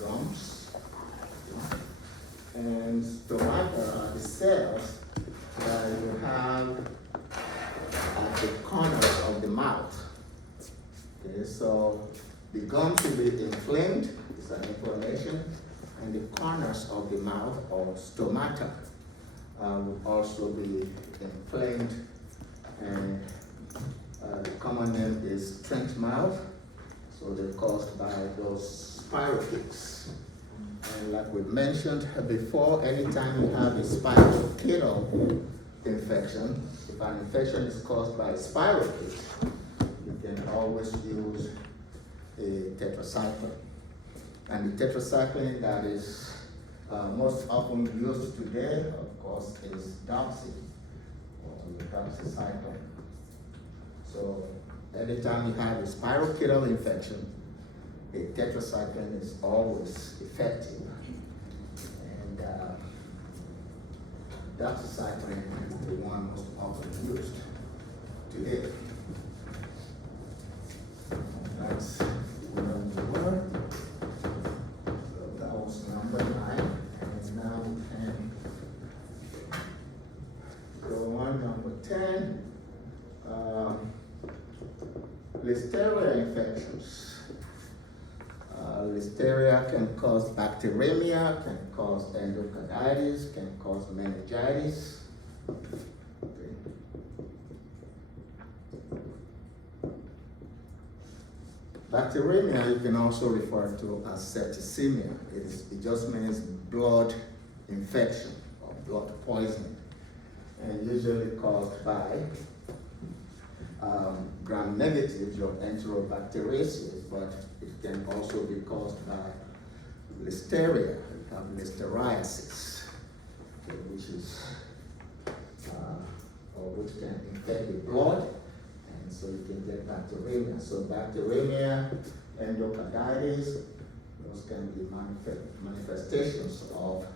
gums. And stomata are the cells that you have at the corners of the mouth. Okay, so the gums will be inflamed, it's an inflammation, and the corners of the mouth, or stomata, will also be inflamed. And the common name is trench mouth, so they're caused by those spirochetes. And like we mentioned before, anytime you have a spirochetal infection, if an infection is caused by a spirochete, you can always use a tetracycline. And the tetracycline that is most often used today, of course, is doxy, or the doxycycline. So anytime you have a spirochetal infection, a tetracycline is always effective. And doxycycline is the one most often used today. That's where we were. So that was number 9. And now we can go on number 10. Listeria infections. Listeria can cause bacteremia, can cause endocarditis, can cause meningitis. Okay. Bacteremia you can also refer to as septicemia. It just means blood infection or blood poisoning, and usually caused by gram-negatives or enterobacteriaceae, but it can also be caused by listeria. You have listeriasis, okay, which can infect the blood, and so you can get bacteremia. So bacteremia, endocarditis, those can be manifestations of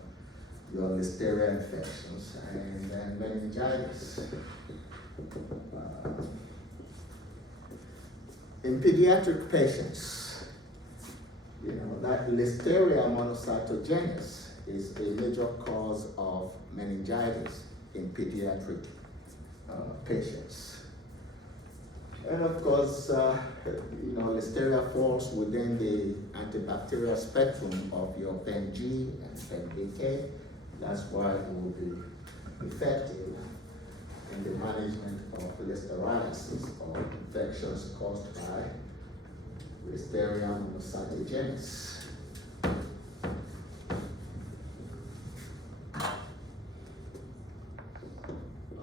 your listeria infections, and then meningitis. In pediatric patients, that Listeria monocytogenes is a major cause of meningitis in pediatric patients. And of course, Listeria falls within the antibacterial spectrum of your PENG and PENBK. That's why it will be effective in the management of listeriasis or infections caused by Listeria monocytogenes.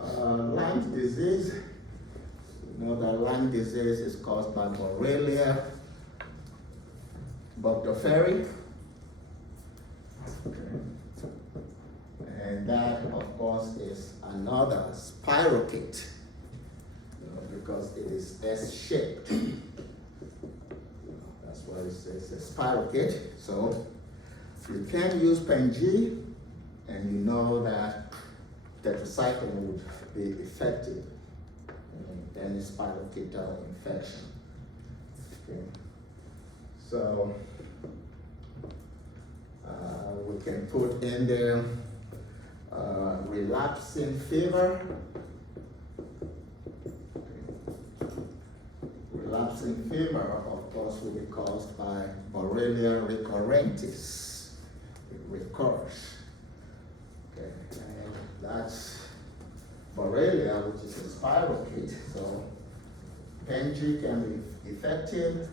Lyme disease. You know that Lyme disease is caused by Borrelia burgdorferi. And that, of course, is another spirochete, because it is S-shaped. That's why it says a spirochete. So you can use PENG, and you know that tetracycline would be effective in any spirochetal infection. Okay. So we can put in there relapsing fever. Relapsing fever, of course, will be caused by Borrelia recurrentis. It recurs. Okay, and that's Borrelia, which is a spirochete. So PENG can be effective,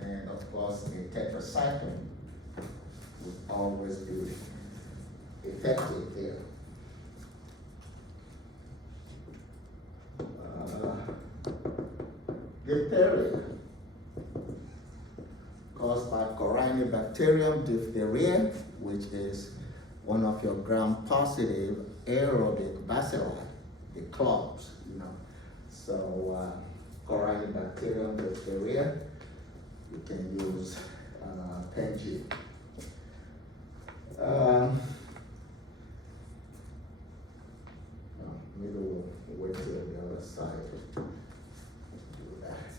and of course, a tetracycline would always be effective there. Diphtheria, caused by Corynebacterium diphtheriae, which is one of your gram-positive aerobic bacilli, the clogs, So Corynebacterium diphtheriae, you can use PENG. Maybe we'll wait till the other side to do that.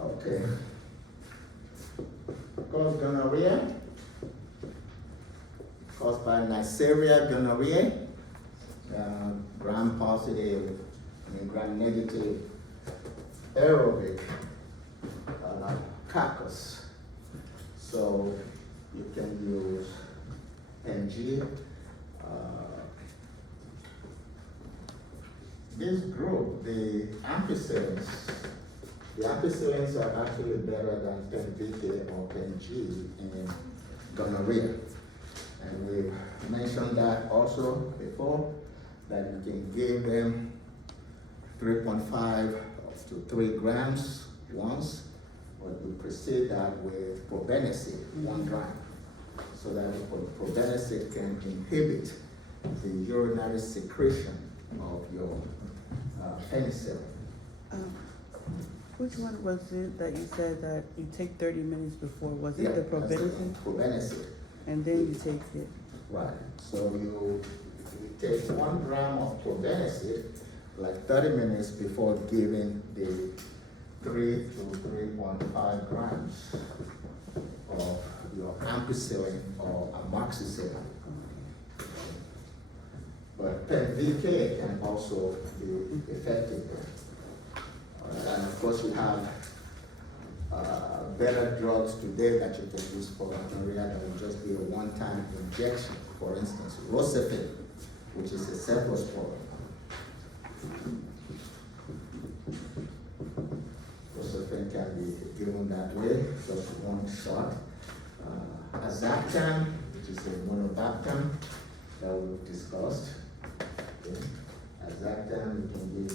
Okay. cause gonorrhea, caused by Neisseria gonorrhoeae, gram-positive, gram-negative aerobic coccus. So you can use NG. This group, the ampicillins are actually better than PenVK or PenG in gonorrhea. And we mentioned that also before, that you can give them 3.5 to 3 grams once, but we precede that with probenecid, 1 gram, so that probenecid can inhibit the urinary secretion of your penicillin. Which one was it that you said that you take 30 minutes before? Was it the probenecid? Probenecid. And then you take it. Right. So you take 1 gram of probenecid like 30 minutes before giving the 3 to 3.5 grams of your ampicillin or amoxicillin. But PenVK can also be effective there. And of course, you have better drugs today that you can use for gonorrhea that will just be a one-time injection. For instance, Rocephin, which is a cephalosporin. Rocephin can be given that way, just 1 shot. Azaptan, which is a monobactam that we've discussed. Okay. Azaptan, you can give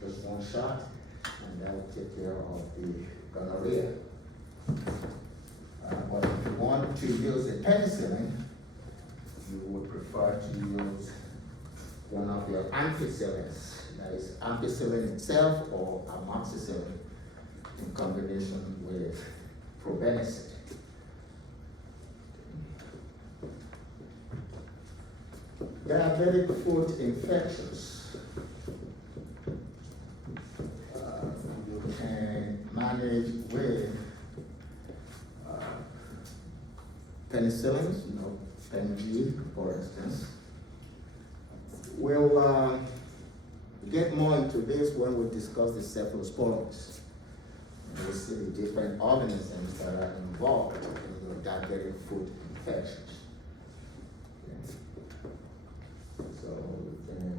just one shot, and that will take care of the gonorrhea. But if you want to use a penicillin, you would prefer to use one of your ampicillins, that is ampicillin itself or amoxicillin in combination with probenecid. Diabetic foot infections. You can manage with penicillins, PenG, for instance. We'll get more into this when we discuss the cephalosporins. We'll see the different organisms that are involved in your diabetic foot infections. So we can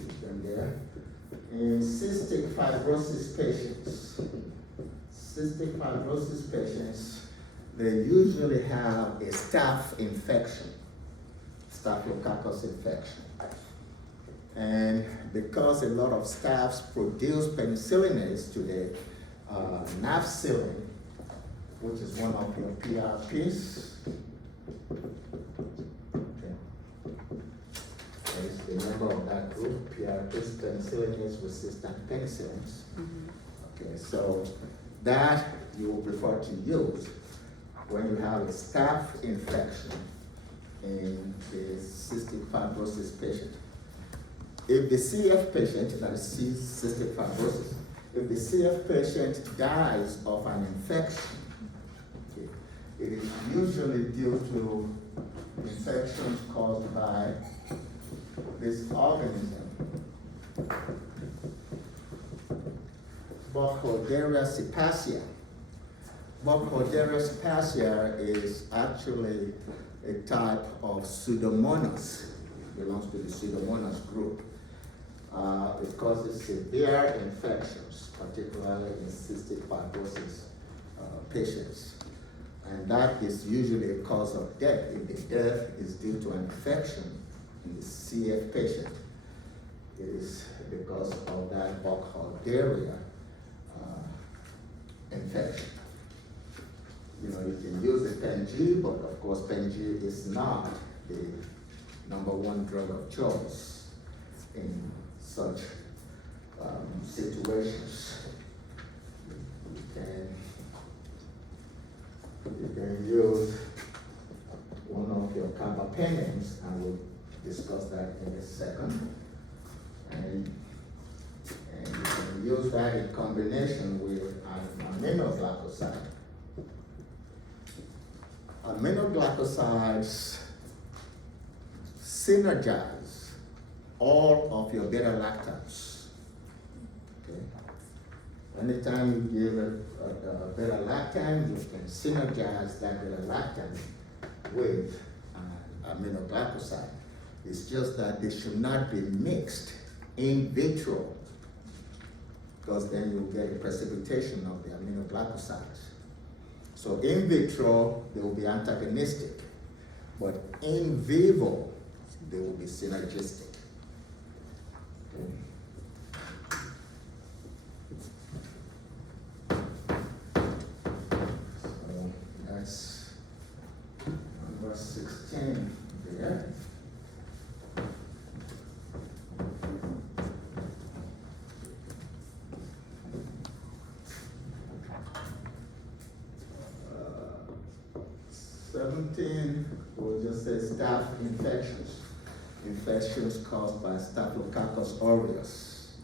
use them there. In cystic fibrosis patients, they usually have a staph infection, staphylococcus infection. And because a lot of staphs produce penicillinase today, nafcillin, which is one of your PRPs, is the member of that group, PRPs, penicillinase resistant penicillins. Okay, so that you will prefer to use when you have a staph infection in the cystic fibrosis patient. If the CF patient, that is cystic fibrosis, if the CF patient dies of an infection, okay, it is usually due to infections caused by this organism, Burkholderia cepacia. Burkholderia cepacia is actually a type of Pseudomonas, belongs to the Pseudomonas group. It causes severe infections, particularly in cystic fibrosis patients. And that is usually a cause of death. If the death is due to an infection in the CF patient, it is because of that Burkholderia infection. You can use a PenG, but of course PenG is not the #1 drug of choice in such situations. You can use one of your carbapenems, and we'll discuss that in a second. And you can use that in combination with an aminoglycoside. aminoglycosides synergize all of your beta-lactams. Okay? Anytime you give a beta-lactam, you can synergize that beta-lactam with aminoglycoside. It's just that they should not be mixed in vitro, because then you'll get a precipitation of the aminoglycosides. So in vitro, they will be antagonistic, but in vivo, they will be synergistic. Okay. So that's number 16 there. Uh, 17, we'll just say staph infections. Infections caused by Staphylococcus aureus.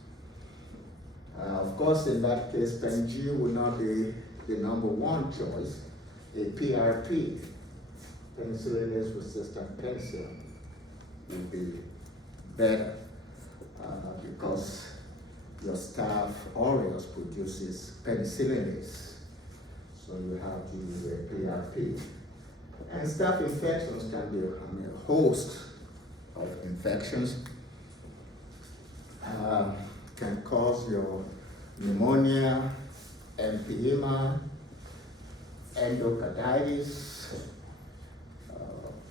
Of course, in that case, Pen-G would not be the number one choice. A PRP, penicillin resistant penicillin, would be better because your Staph aureus produces penicillinase, so you have to use a PRP. And staph infections can be a host of infections. Can cause your pneumonia, empyema, endocarditis,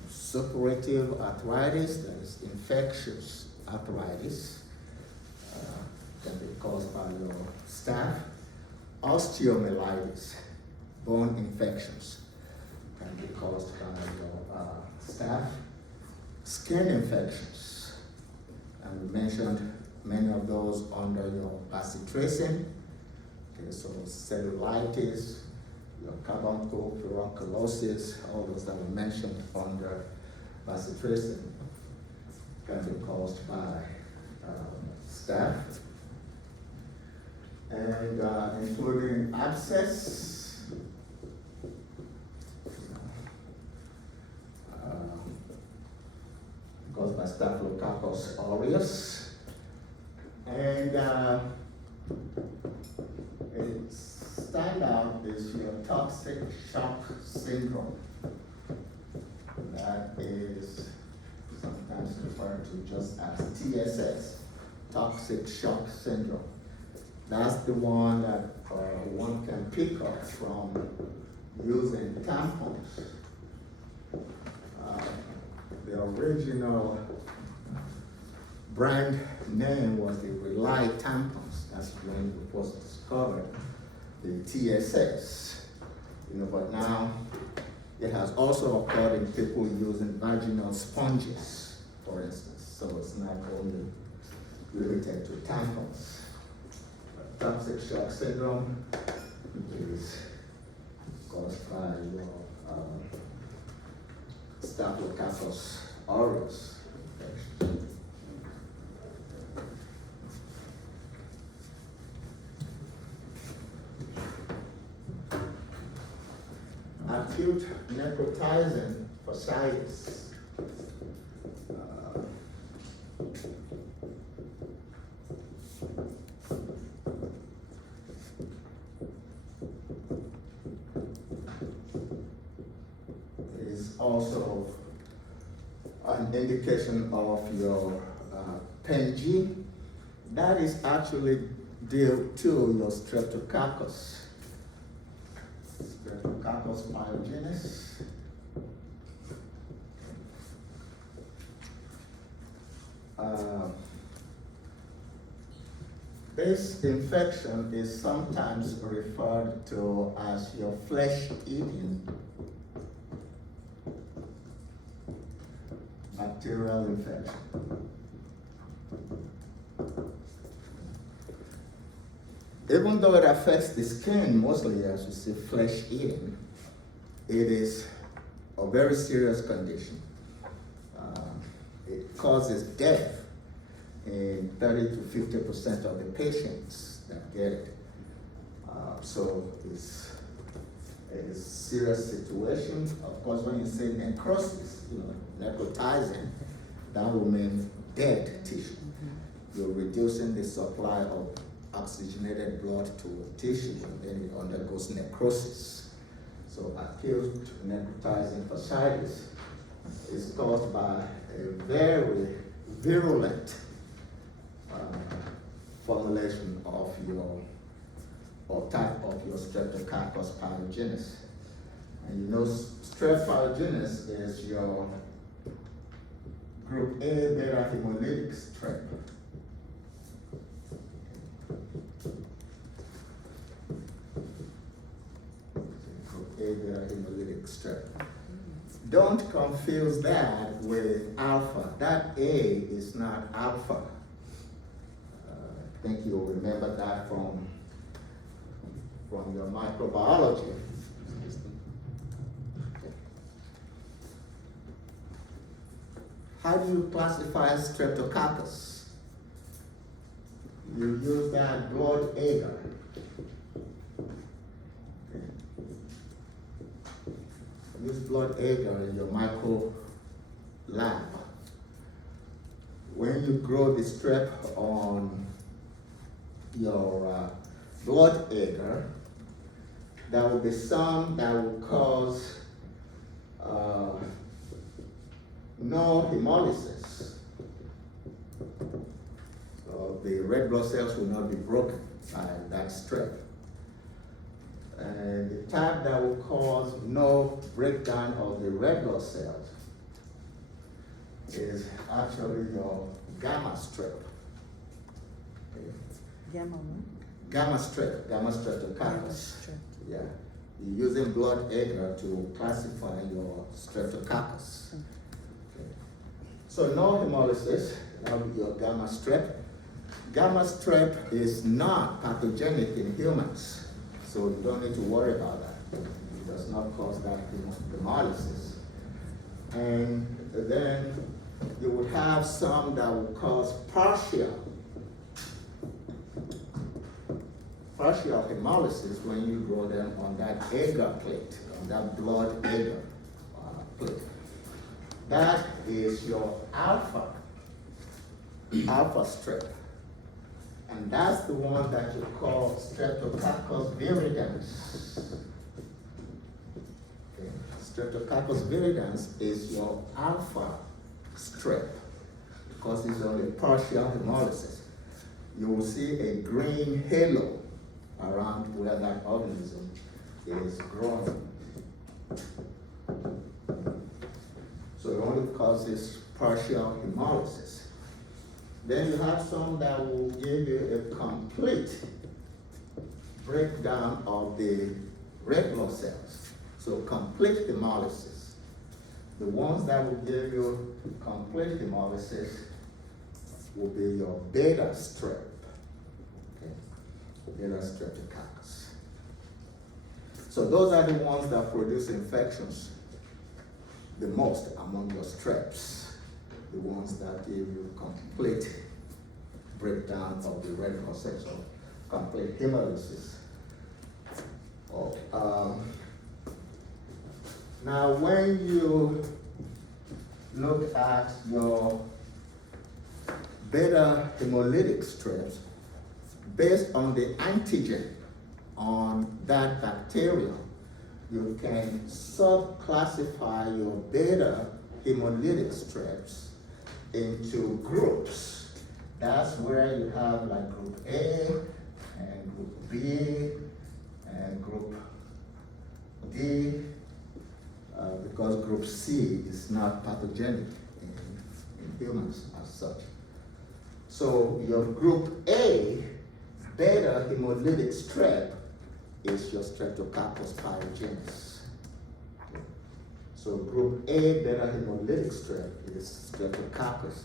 suppurative arthritis, that is infectious arthritis, can be caused by your staph, osteomyelitis, bone infections, can be caused by your staph, skin infections, and we mentioned many of those under your bacitracin. Okay, so cellulitis, your carbuncle, furonculosis, all those that we mentioned under bacitracin can be caused by staph, and including abscess, caused by Staphylococcus aureus, and a standout is your toxic shock syndrome. That is sometimes referred to just as TSS, toxic shock syndrome. That's the one that one can pick up from using tampons. The original brand name was the Rely tampons. That's when it was discovered, the TSS. But now it has also occurred in people using vaginal sponges, for instance. So it's not only limited to tampons. But toxic shock syndrome is caused by your Staphylococcus aureus infection. Acute necrotizing fasciitis. Is also an indication of your Pen-G. That is actually due to your Streptococcus. Streptococcus pyogenes. This infection is sometimes referred to as your flesh-eating bacterial infection. Even though it affects the skin mostly, as you see, flesh-eating, it is a very serious condition. It causes death in 30 to 50% of the patients that get it. So it's a serious situation. Of course, when you say necrosis, necrotizing, that will mean dead tissue. You're reducing the supply of oxygenated blood to tissue, and then it undergoes necrosis. So acute necrotizing fasciitis is caused by a very virulent formulation of or type of your Streptococcus pyogenes. And Strep pyogenes is your group A beta hemolytic strep. Group A beta hemolytic strep. Don't confuse that with alpha. That A is not alpha. I think you'll remember that from your microbiology. How do you classify Streptococcus? You use that blood agar. Use blood agar in your micro lab. When you grow the strep on your blood agar, there will be some that will cause no hemolysis. So the red blood cells will not be broken by that strep. And the type that will cause no breakdown of the red blood cells is actually your gamma strep. Okay. Gamma what? Gamma streptococcus. Yeah. You're using blood agar to classify your streptococcus. Okay. So no hemolysis, that will be your gamma strep. Gamma strep is not pathogenic in humans, so you don't need to worry about that. It does not cause that hemolysis. And then you would have some that will cause partial hemolysis when you grow them on that agar plate, on that blood agar plate. That is your alpha strep. And that's the one that you call Streptococcus viridans. Okay. Streptococcus viridans is your alpha strep because it's only partial hemolysis. You will see a green halo around where that organism is growing. So it only causes partial hemolysis. Then you have some that will give you a complete breakdown of the red blood cells. So complete hemolysis. The ones that will give you complete hemolysis will be your beta strep. Beta streptococcus. So those are the ones that produce infections the most among your streps, the ones that give you complete breakdown of the red blood cells, or complete hemolysis. Now when you look at your beta hemolytic streps, based on the antigen on that bacterium, you can subclassify your beta hemolytic streps into groups. That's where you have like group A and group B and group D, because group C is not pathogenic in humans as such. So your group A beta hemolytic strep is your Streptococcus pyogenes. Okay. So group A beta hemolytic strep is Streptococcus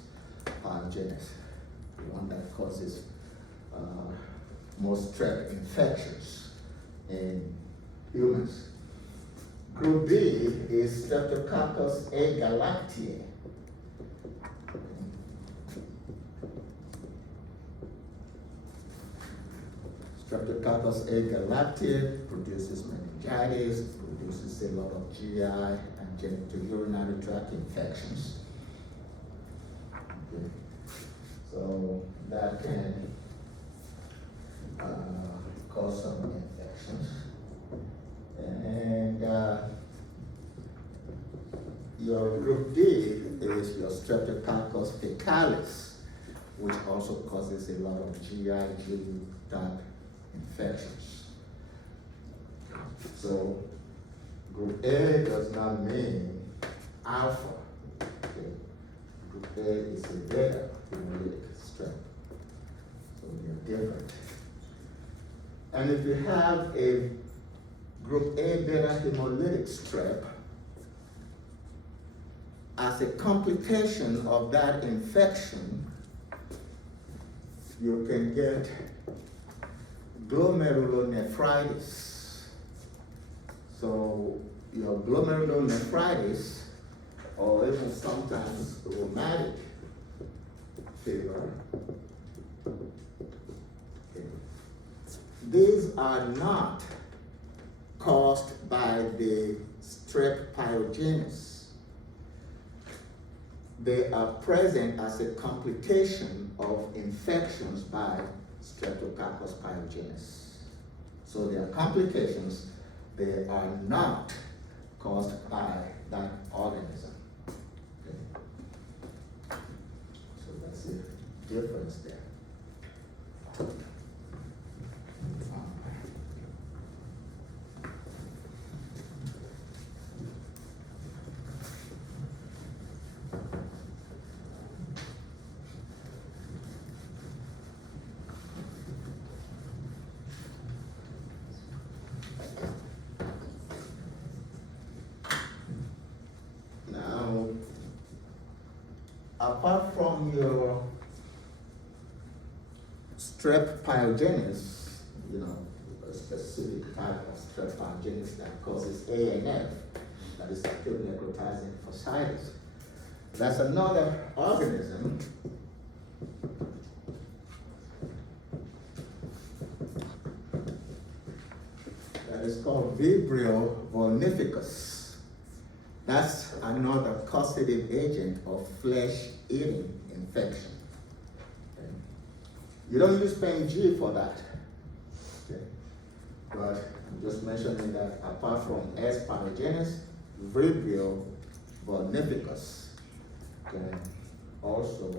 pyogenes, the one that causes most strep infections in humans. Group B is Streptococcus agalactiae. Streptococcus agalactiae produces meningitis. bronchitis, produces a lot of GI and genitourinary tract infections. Okay. So that can cause some infections. And your group D is your Streptococcus faecalis, which also causes a lot of GI, GU tract infections. So group A does not mean alpha. Okay. Group A is a beta hemolytic strep. So they're different. And if you have a group A beta hemolytic strep, as a complication of that infection, you can get glomerulonephritis. So your glomerulonephritis, or even sometimes rheumatic fever, okay. These are not caused by the strep pyogenes. They are present as a complication of infections by Streptococcus pyogenes. So they are complications, they are not caused by that organism. Okay. So that's the difference there. Apart from your strep pyogenes, a specific type of strep pyogenes that causes ANF, that is acute necrotizing fasciitis. That's another organism that is called Vibrio vulnificus. That's another causative agent of flesh-eating infection. Okay. You don't use Pen-G for that. Okay. But I'm just mentioning that apart from S. pyogenes, Vibrio vulnificus can also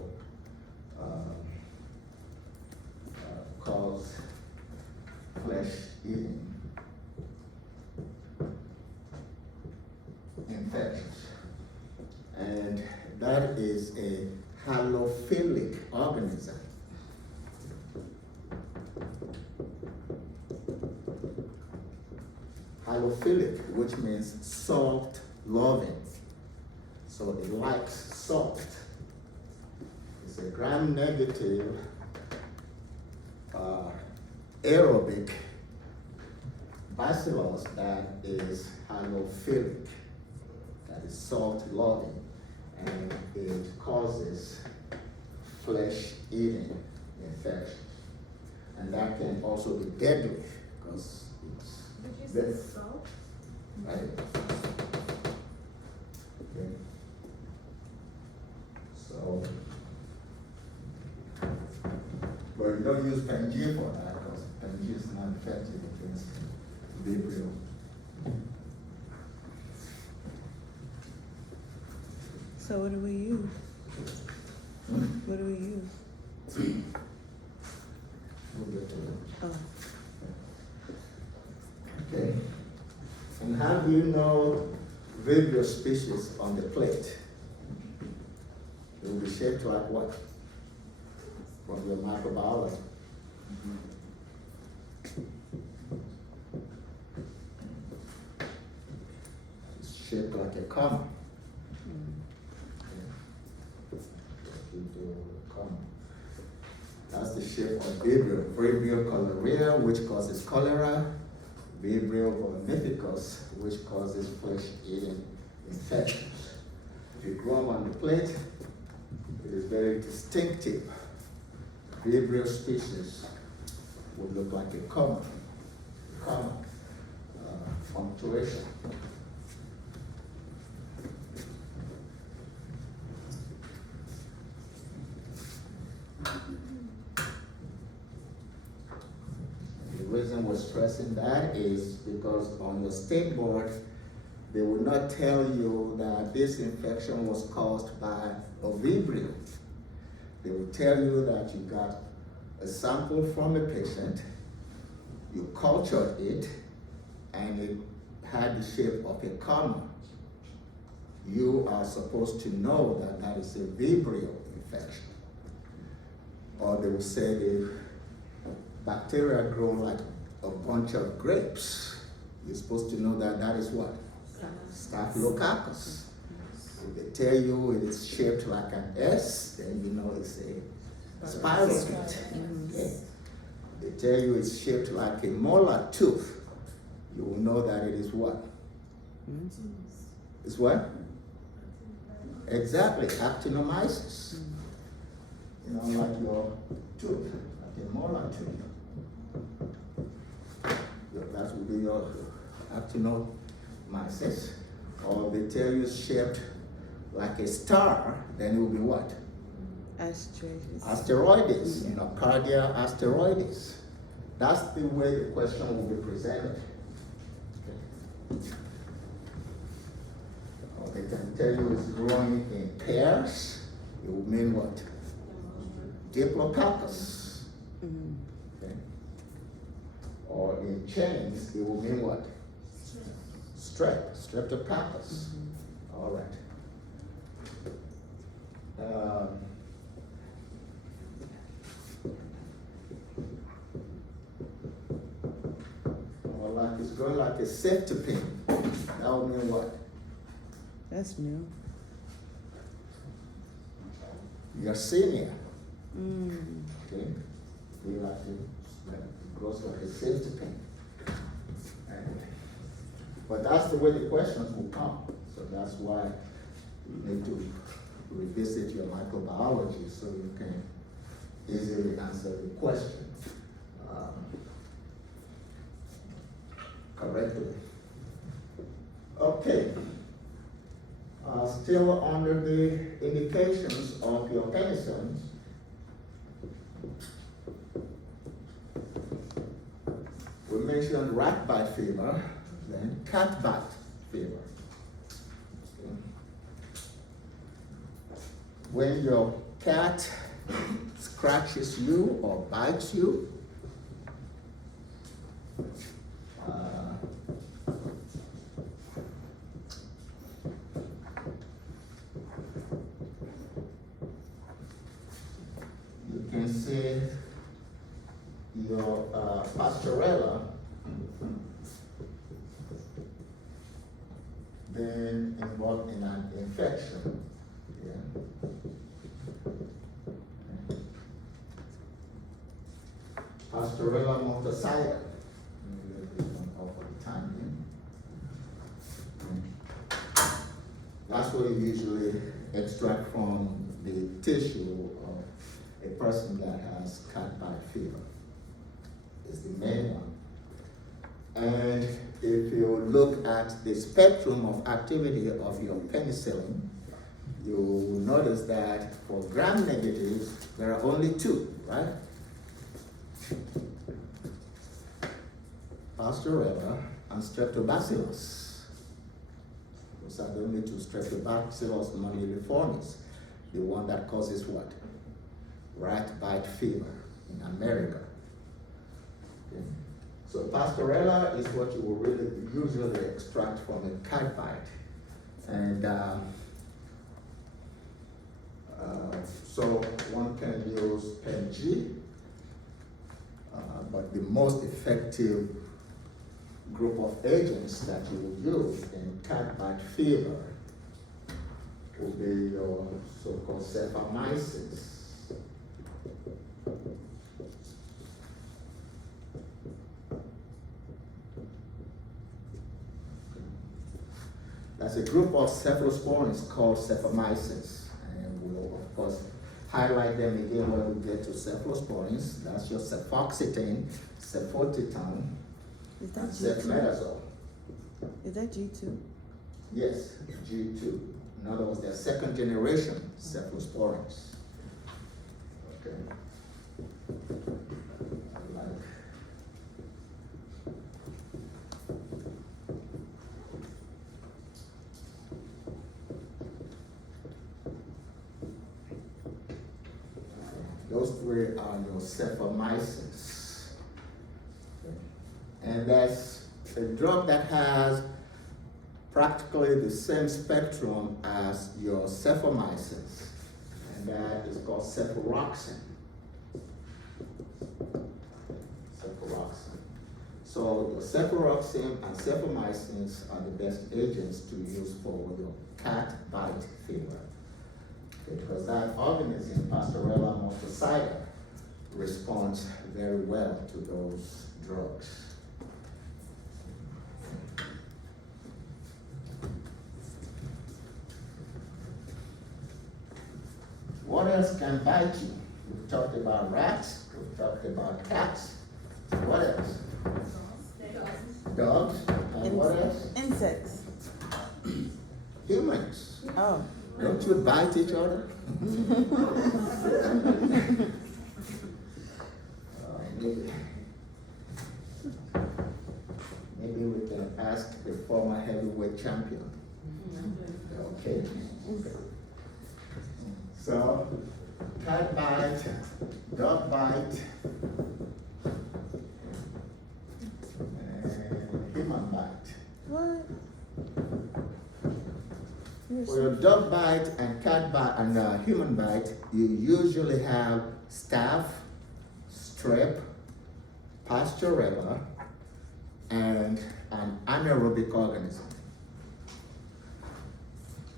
cause flesh-eating infections. And that is a halophilic organism. Halophilic, which means salt loving. So it likes salt. It's a gram-negative aerobic bacillus that is halophilic, that is salt loving, and it causes flesh-eating infections. And that can also be deadly because it's Did you say salt? right? Okay. So, but you don't use Pen-G for that because Pen-G is not effective against Vibrio. So what do we use? What do we use? We'll get to it. Oh. Okay. And how do you know Vibrio species on the plate? It will be shaped like what? From your microbiology. It's shaped like a comma. That's the shape of Vibrio. Vibrio cholerae, which causes cholera. Vibrio vulnificus, which causes flesh-eating infections. If you grow them on the plate, it is very distinctive. Vibrio species would look like a comma punctuation. The reason we're stressing that is because on your state board, they will not tell you that this infection was caused by a Vibrio. They will tell you that you got a sample from a patient, you cultured it, and it had the shape of a comma. You are supposed to know that that is a Vibrio infection. Or they will say the bacteria grow like a bunch of grapes. You're supposed to know that that is what? Staphylococcus. If they tell you it is shaped like an S, then you know it's a spirochete. Okay. They tell you it's shaped like a molar tooth, you will know that it is what? It's what? Exactly, actinomyces. You know, like your tooth, like a molar tooth. That would be your actinomyces. Or they tell you it's shaped like a star, then it will be what? Asteroides, you know, cardia asteroides. That's the way the question will be presented. Okay. Or they can tell you it's growing in pairs, it will mean what? Diplococcus. Okay. Or in chains, it will mean what? Streptococcus. All right. Or like it's growing like a safety pin. That would mean what? That's new. Yersinia. Okay. Be like it grows like a safety pin. Anyway. But that's the way the questions will come. So that's why you need to revisit your microbiology so you can easily answer the question correctly. Okay. Still under the indications of your penicillins, we mentioned rat bite fever, then cat bite fever. Okay. When your cat scratches you or bites you, you can see your pastorella being involved in an infection. Yeah. Pastorella montacida. That's what you usually extract from the tissue of a person that has cat bite fever. It's the main one. And if you look at the spectrum of activity of your penicillin, you will notice that for gram negatives, there are only two, right? Pastorella and Streptobacillus. Those are the only two. Streptobacillus moniliformis, the one that causes what? Rat bite fever in America. Okay. So pastorella is what you will really usually extract from a cat bite. And so one can use PEG, but the most effective group of agents that you will use in cat bite fever will be your so-called cephamycins. That's a group of cephalosporins called cephamycins, and we'll of course highlight them again when we get to cephalosporins. That's your cefoxitin, cefotitan, and cefmetazole. Is that G2? Yes, G2. In other words, they're second generation cephalosporins. Okay. Like those three are your cephomycins. Okay. And that's a drug that has practically the same spectrum as your cephomycins, and that is called cefuroxime. Cefuroxime. So your cefuroxime and cephomycins are the best agents to use for your cat bite fever, because that organism, Pastorella multicida, responds very well to those drugs. What else can bite you? We've talked about rats, we've talked about cats. What else? Dogs. And what else? Insects. Humans. Oh. Don't you bite each other? Maybe. Maybe we can ask the former heavyweight champion. Okay. So, cat bite, dog bite, and human bite. What? For your dog bite and cat bite and human bite, you usually have staph, strep, pastorella, and an anaerobic organism.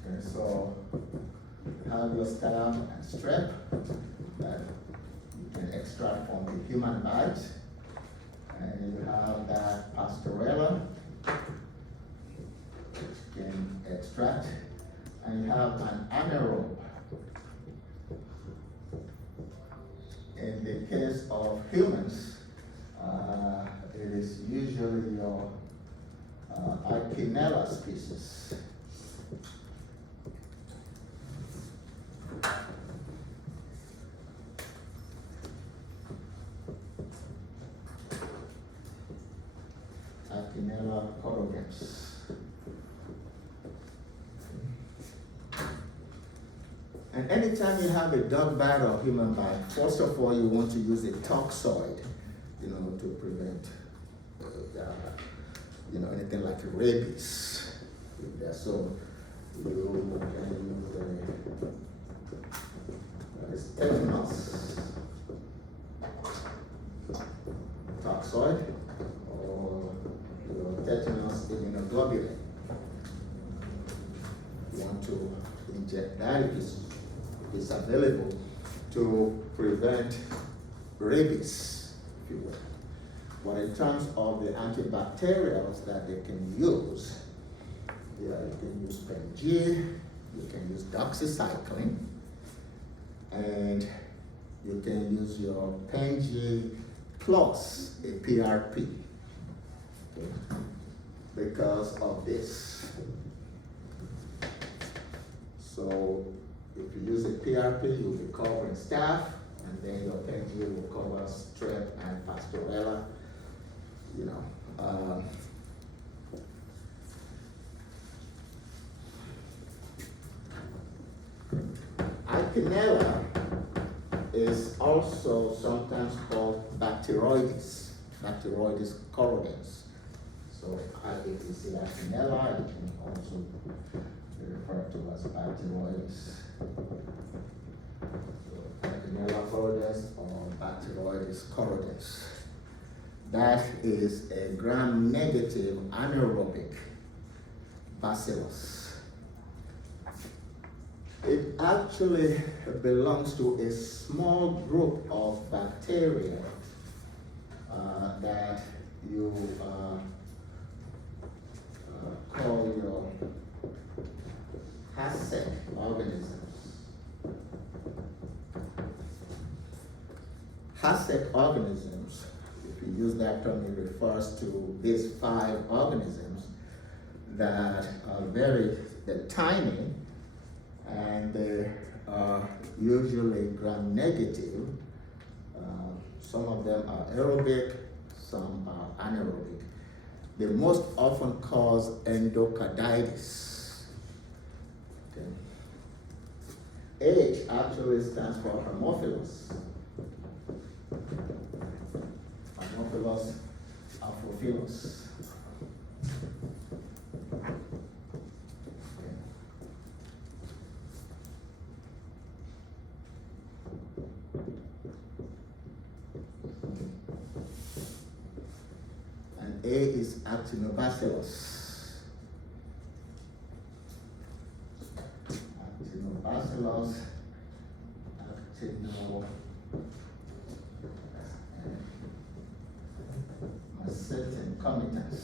Okay, so you have your staph and strep that you can extract from the human bite, and you have that pastorella which you can extract, and you have an anaerobe. In the case of humans, it is usually your Ichinella species. Ichinella corrugens. And anytime you have a dog bite or human bite, first of all, you want to use a toxoid, to prevent, anything like rabies. So you can use tetanus toxoid or tetanus immunoglobulin. You want to inject that if it's available to prevent rabies, if you will. But in terms of the antibacterials that they can use, you can use PenG, you can use doxycycline, and you can use your PenG plus a PRP, okay, because of this. So if you use a PRP, you'll be covering staph, and then your PenG will cover strep and pastorella. Ichinella is also sometimes called Bacteroides corrodens. So if you see Ichinella, it can also be referred to as Bacteroides. So Ichinella corrodens or Bacteroides corrodens. That is a gram-negative anaerobic bacillus. It actually belongs to a small group of bacteria that you call your Hasek organisms. Hasek organisms, if you use that term, it refers to these 5 organisms that are they're tiny, and they are usually gram-negative. Some of them are aerobic, some are anaerobic. They most often cause endocarditis. Okay. H actually stands for Haemophilus. Haemophilus alphophilus. And A is actinobacillus. Actinobacillus, actinomycetin comitans.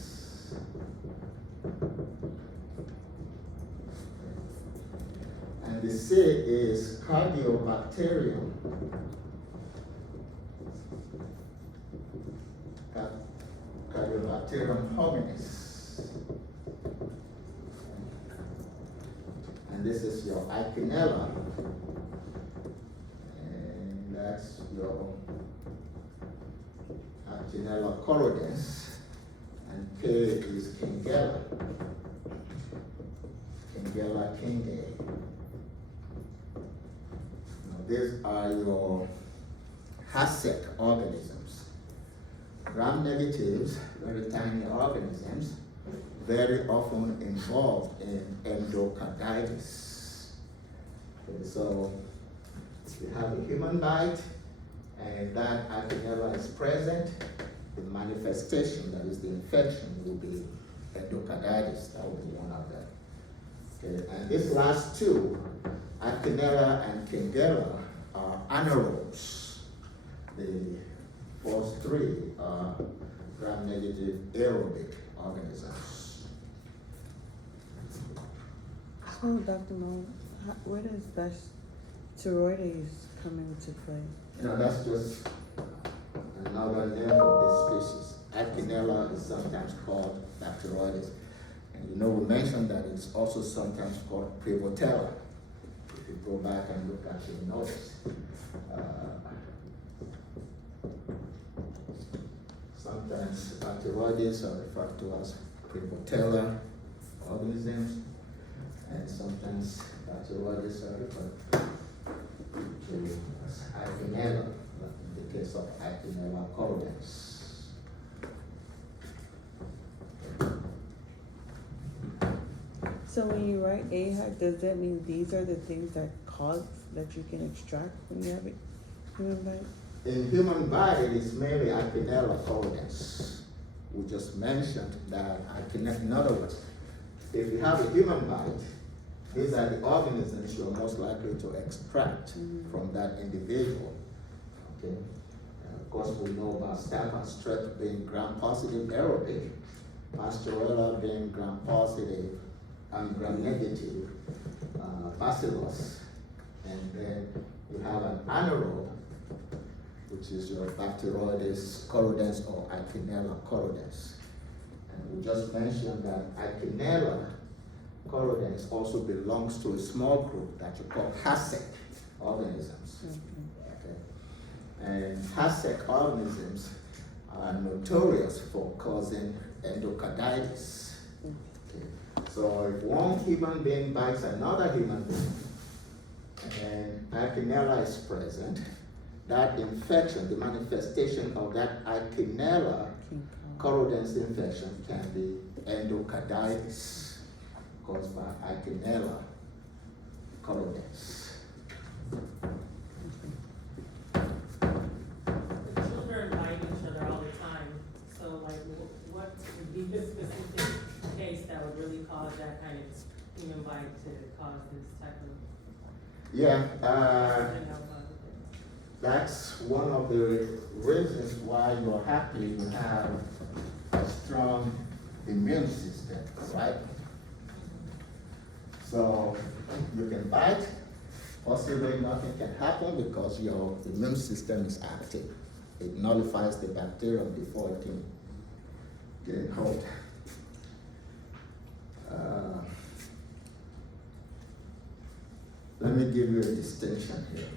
And the C is cardiobacterium. Cardiobacterium hominis. And this is your Ichinella. And that's your Ichinella corrodens. And K is Kingella. Kingella kingae. Now these are your HASEC organisms. Gram-negatives, very tiny organisms, very often involved in endocarditis. Okay, so you have a human bite, and that Ichinella is present. The manifestation, that is the infection, will be endocarditis. That will be one of them. Okay, and these last two, Ichinella and Kingella, are anaerobes. The first three are gram-negative aerobic organisms. So, Dr. Mo, where does bacteroides come into play? That's just another name for this species. Ichinella is sometimes called bacteroides. And we mentioned that it's also sometimes called Prevotella. If you go back and look at your notes. Sometimes bacteroides are referred to as Prevotella organisms, and sometimes bacteroides are referred to as Ichinella, in the case of Ichinella corrodens. So when you write AHAC, does that mean these are the things that you can extract when you have a human bite? In human body, it is mainly Ichinella corrodens. We just mentioned that Ichinella, in other words, if you have a human bite, these are the organisms you're most likely to extract from that individual. Okay. And of course, we know about staph and strep being gram-positive aerobic, Pasteurella being gram-positive and gram-negative bacillus, and then you have an anaerobe, which is your Bacteroides corrodens or Ichinella corrodens. And we just mentioned that Ichinella corrodens also belongs to a small group that you call HASEC organisms. Okay. And HASEC organisms are notorious for causing endocarditis. Okay. So if one human being bites another human being and Ichinella is present, that infection, the manifestation of that Ichinella corrodens infection can be endocarditis caused by Ichinella corrodens. Children bite each other all the time, so like what would be the specific case that would really cause that kind of human bite to cause this type of? That's one of the reasons why you're happy you have a strong immune system, right? So you can bite, possibly nothing can happen because your immune system is active. It nullifies the bacterium before it can get hold. let me give you a distinction here,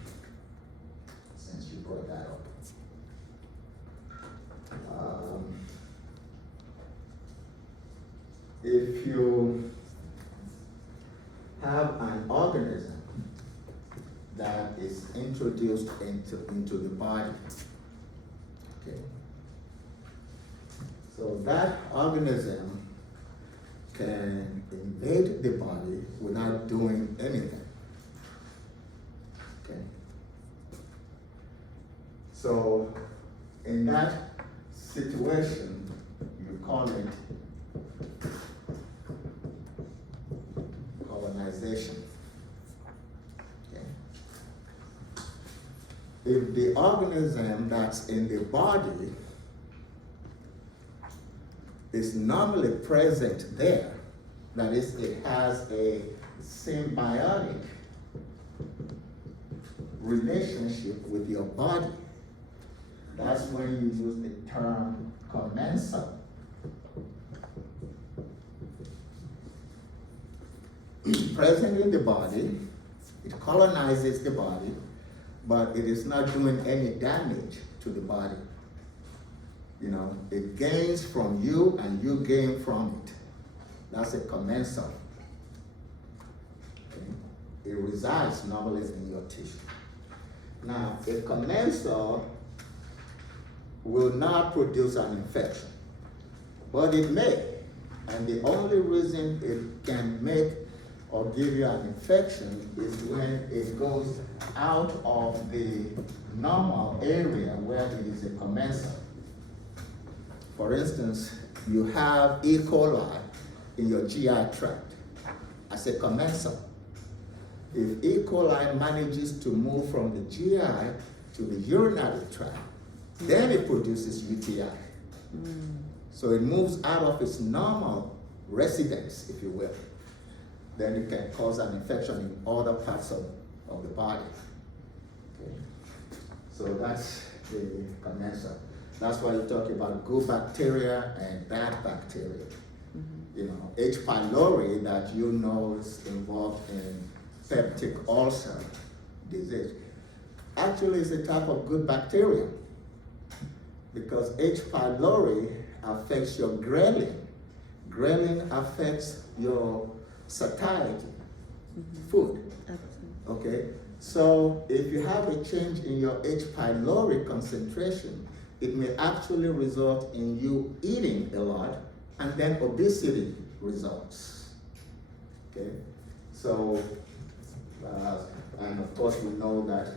since you brought that up. If you have an organism that is introduced into the body, okay, so that organism can invade the body without doing anything. Okay. So in that situation, you call it colonization. Okay. If the organism that's in the body is normally present there, that is, it has a symbiotic relationship with your body, that's when you use the term commensal. Present in the body, it colonizes the body, but it is not doing any damage to the body. You know, it gains from you and you gain from it. That's a commensal. Okay? It resides normally in your tissue. Now, a commensal will not produce an infection, but it may. And the only reason it can make or give you an infection is when it goes out of the normal area where it is a commensal. For instance, you have E. coli in your GI tract as a commensal. If E. coli manages to move from the GI to the urinary tract, then it produces UTI. So it moves out of its normal residence, if you will. Then it can cause an infection in other parts of the body. Okay. So that's the commensal. That's why you talk about good bacteria and bad bacteria. You know, H. pylori that you know is involved in peptic ulcer disease actually is a type of good bacteria, because H. pylori affects your ghrelin. Ghrelin affects your satiety, food. Okay, so if you have a change in your H. pylori concentration, it may actually result in you eating a lot, and then obesity results. Okay, so and of course we know that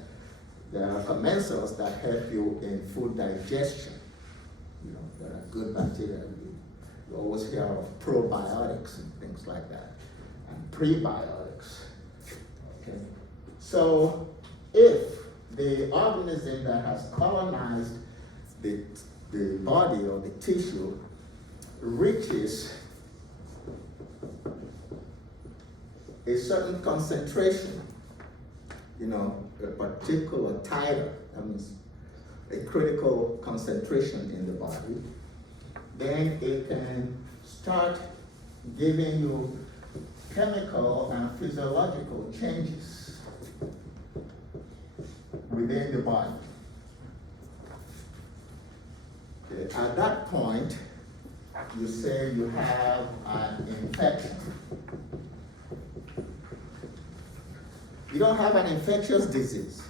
there are commensals that help you in food digestion. You know, there are good bacteria. You always hear of probiotics and things like that, and prebiotics. Okay, so if the organism that has colonized the body or the tissue reaches a certain concentration, you know, a particular titer, that means a critical concentration in the body, then it can start giving you chemical and physiological changes within the body. Okay. At that point, you say you have an infection. You don't have an infectious disease.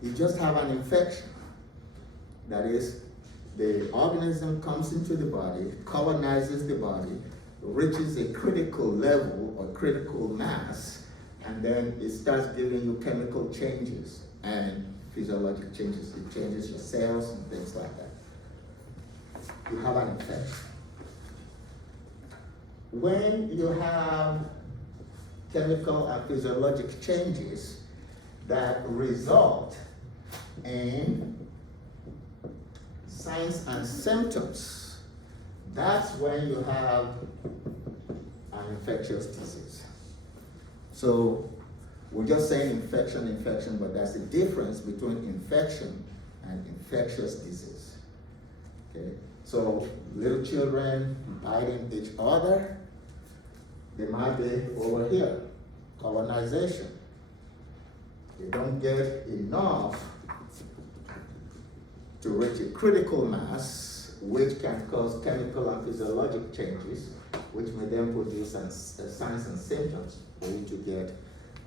You just have an infection. That is, the organism comes into the body, colonizes the body, reaches a critical level or critical mass, and then it starts giving you chemical changes and physiological changes. It changes your cells and things like that. You have an infection. When you have chemical and physiological changes that result in signs and symptoms, that's when you have an infectious disease. So we're just saying infection, but there's a difference between infection and infectious disease. Okay? So little children biting each other, they might be over here colonization. They don't get enough to reach a critical mass, which can cause chemical and physiologic changes, which may then produce signs and symptoms for you to get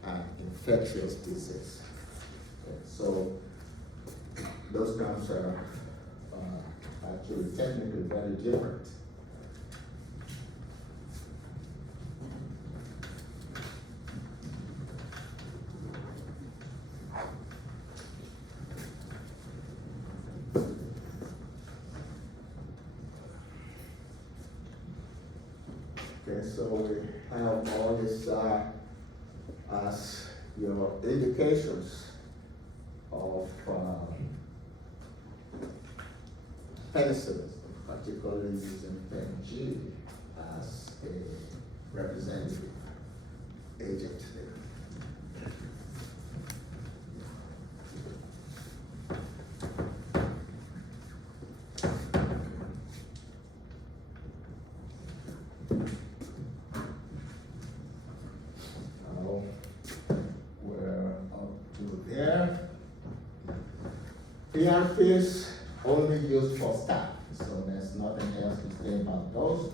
an infectious disease. Okay, so those terms are actually technically very different. Okay, so we have all this as your indications of penicillin, particularly using pen G as a representative agent there. Now, we're up to there. PRPs only used for staph, so there's nothing else to say about those.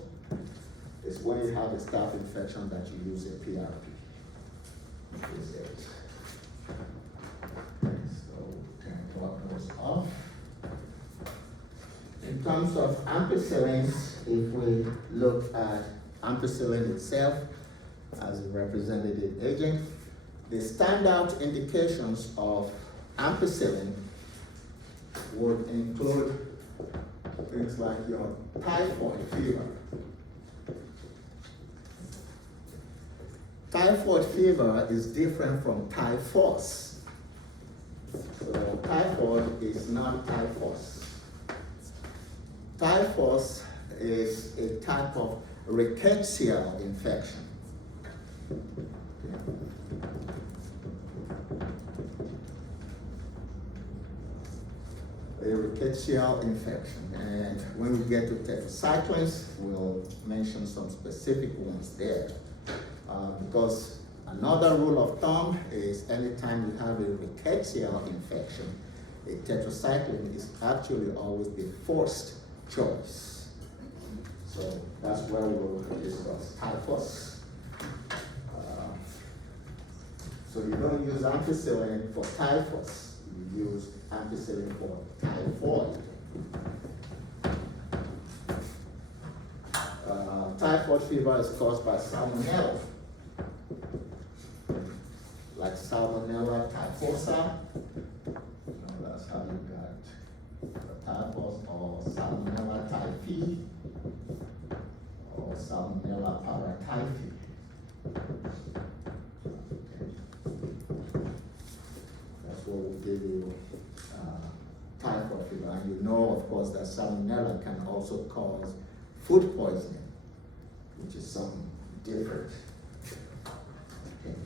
It's when you have a staph infection that you use a PRP. Is it? So we can block those off. In terms of ampicillins, if we look at ampicillin itself as a representative agent, the standout indications of ampicillin would include things like your typhoid fever. Typhoid fever is different from typhus. So typhoid is not typhus. Typhus is a type of rickettsial infection. A rickettsial infection. And when we get to tetracyclines, we'll mention some specific ones there. Because another rule of thumb is anytime you have a rickettsial infection, a tetracycline is actually always the first choice. So that's where we'll discuss typhus. So you don't use ampicillin for typhus, you use ampicillin for typhoid. Typhoid fever is caused by salmonella, like Salmonella typhosa. That's how you got the typhus, or Salmonella typhi, or Salmonella paratyphi. That's what will give you typhoid fever. And you know, of course, that Salmonella can also cause food poisoning, which is something different. Okay.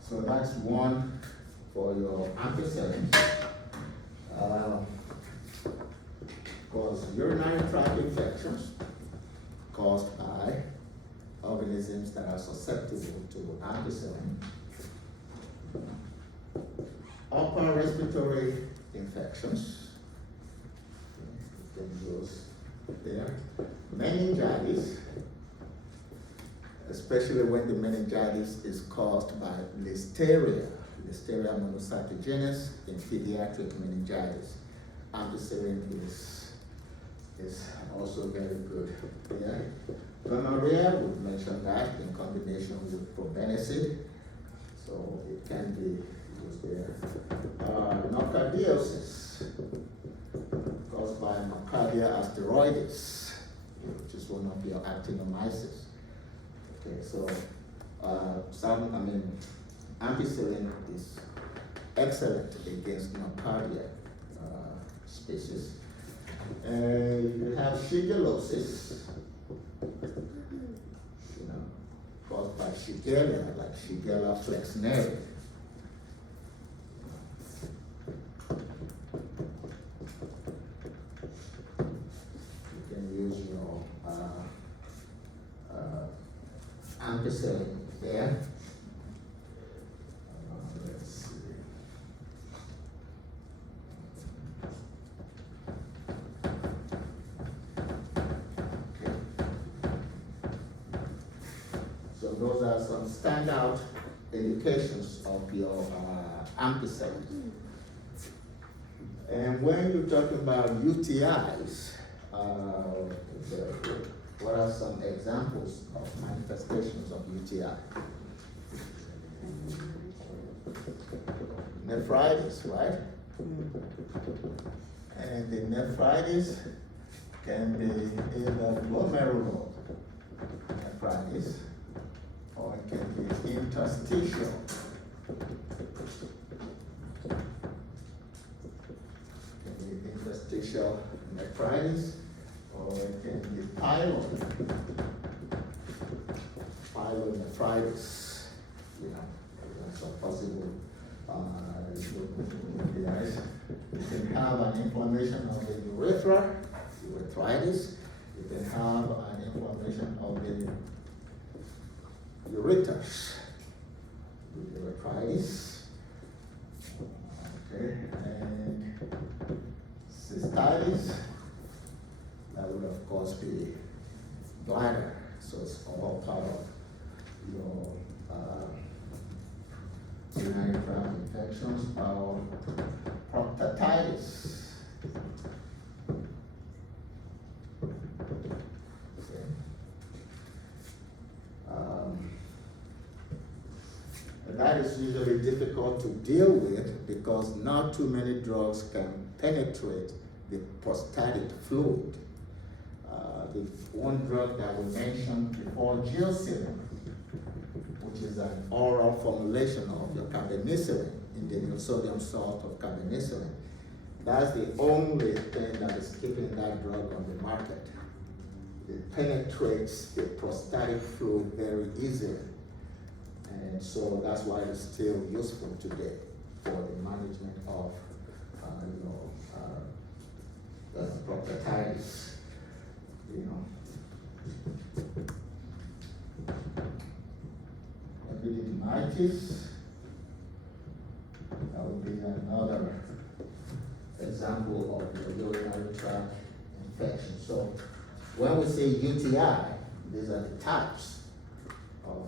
So that's one for your ampicillin. Cause urinary tract infections caused by organisms that are susceptible to ampicillin. Upper respiratory infections, you can use there. Meningitis, especially when the meningitis is caused by Listeria monocytogenes in pediatric meningitis. Ampicillin is also very good. Yeah. Gonorrhea, we've mentioned that in combination with probenecid, so it can be used there. Nocardiosis, caused by Nocardia asteroides, which is one of your actinomyces. Okay, so ampicillin is excellent against Nocardia species. You have shigellosis, caused by Shigella, like Shigella flexneri. You can use your ampicillin there. Let's see. Okay. So those are some standout indications of your ampicillin. And when you're talking about UTIs, what are some examples of manifestations of UTI? Nephritis, right? And the nephritis can be either glomerular nephritis or it can be interstitial. Interstitial nephritis, or it can be pyelonephritis. You know, that's a possible. UTIs. You can have an inflammation of the urethra, urethritis. You can have an inflammation of the ureters, urethritis. Okay, and cystitis, that would of course be bladder, so it's all part of your urinary tract infections or proctitis. Okay. That is usually difficult to deal with because not too many drugs can penetrate the prostatic fluid. The one drug that we mentioned before, geocelin, which is an oral formulation of your carbonicillin, Indian sodium salt of carbonicillin. That's the only thing that is keeping that drug on the market. It penetrates the prostatic fluid very easily. And so that's why it's still useful today for the management of proctitis. You know, epididymitis, that would be another example of the urinary tract infection. So when we say UTI, these are the types of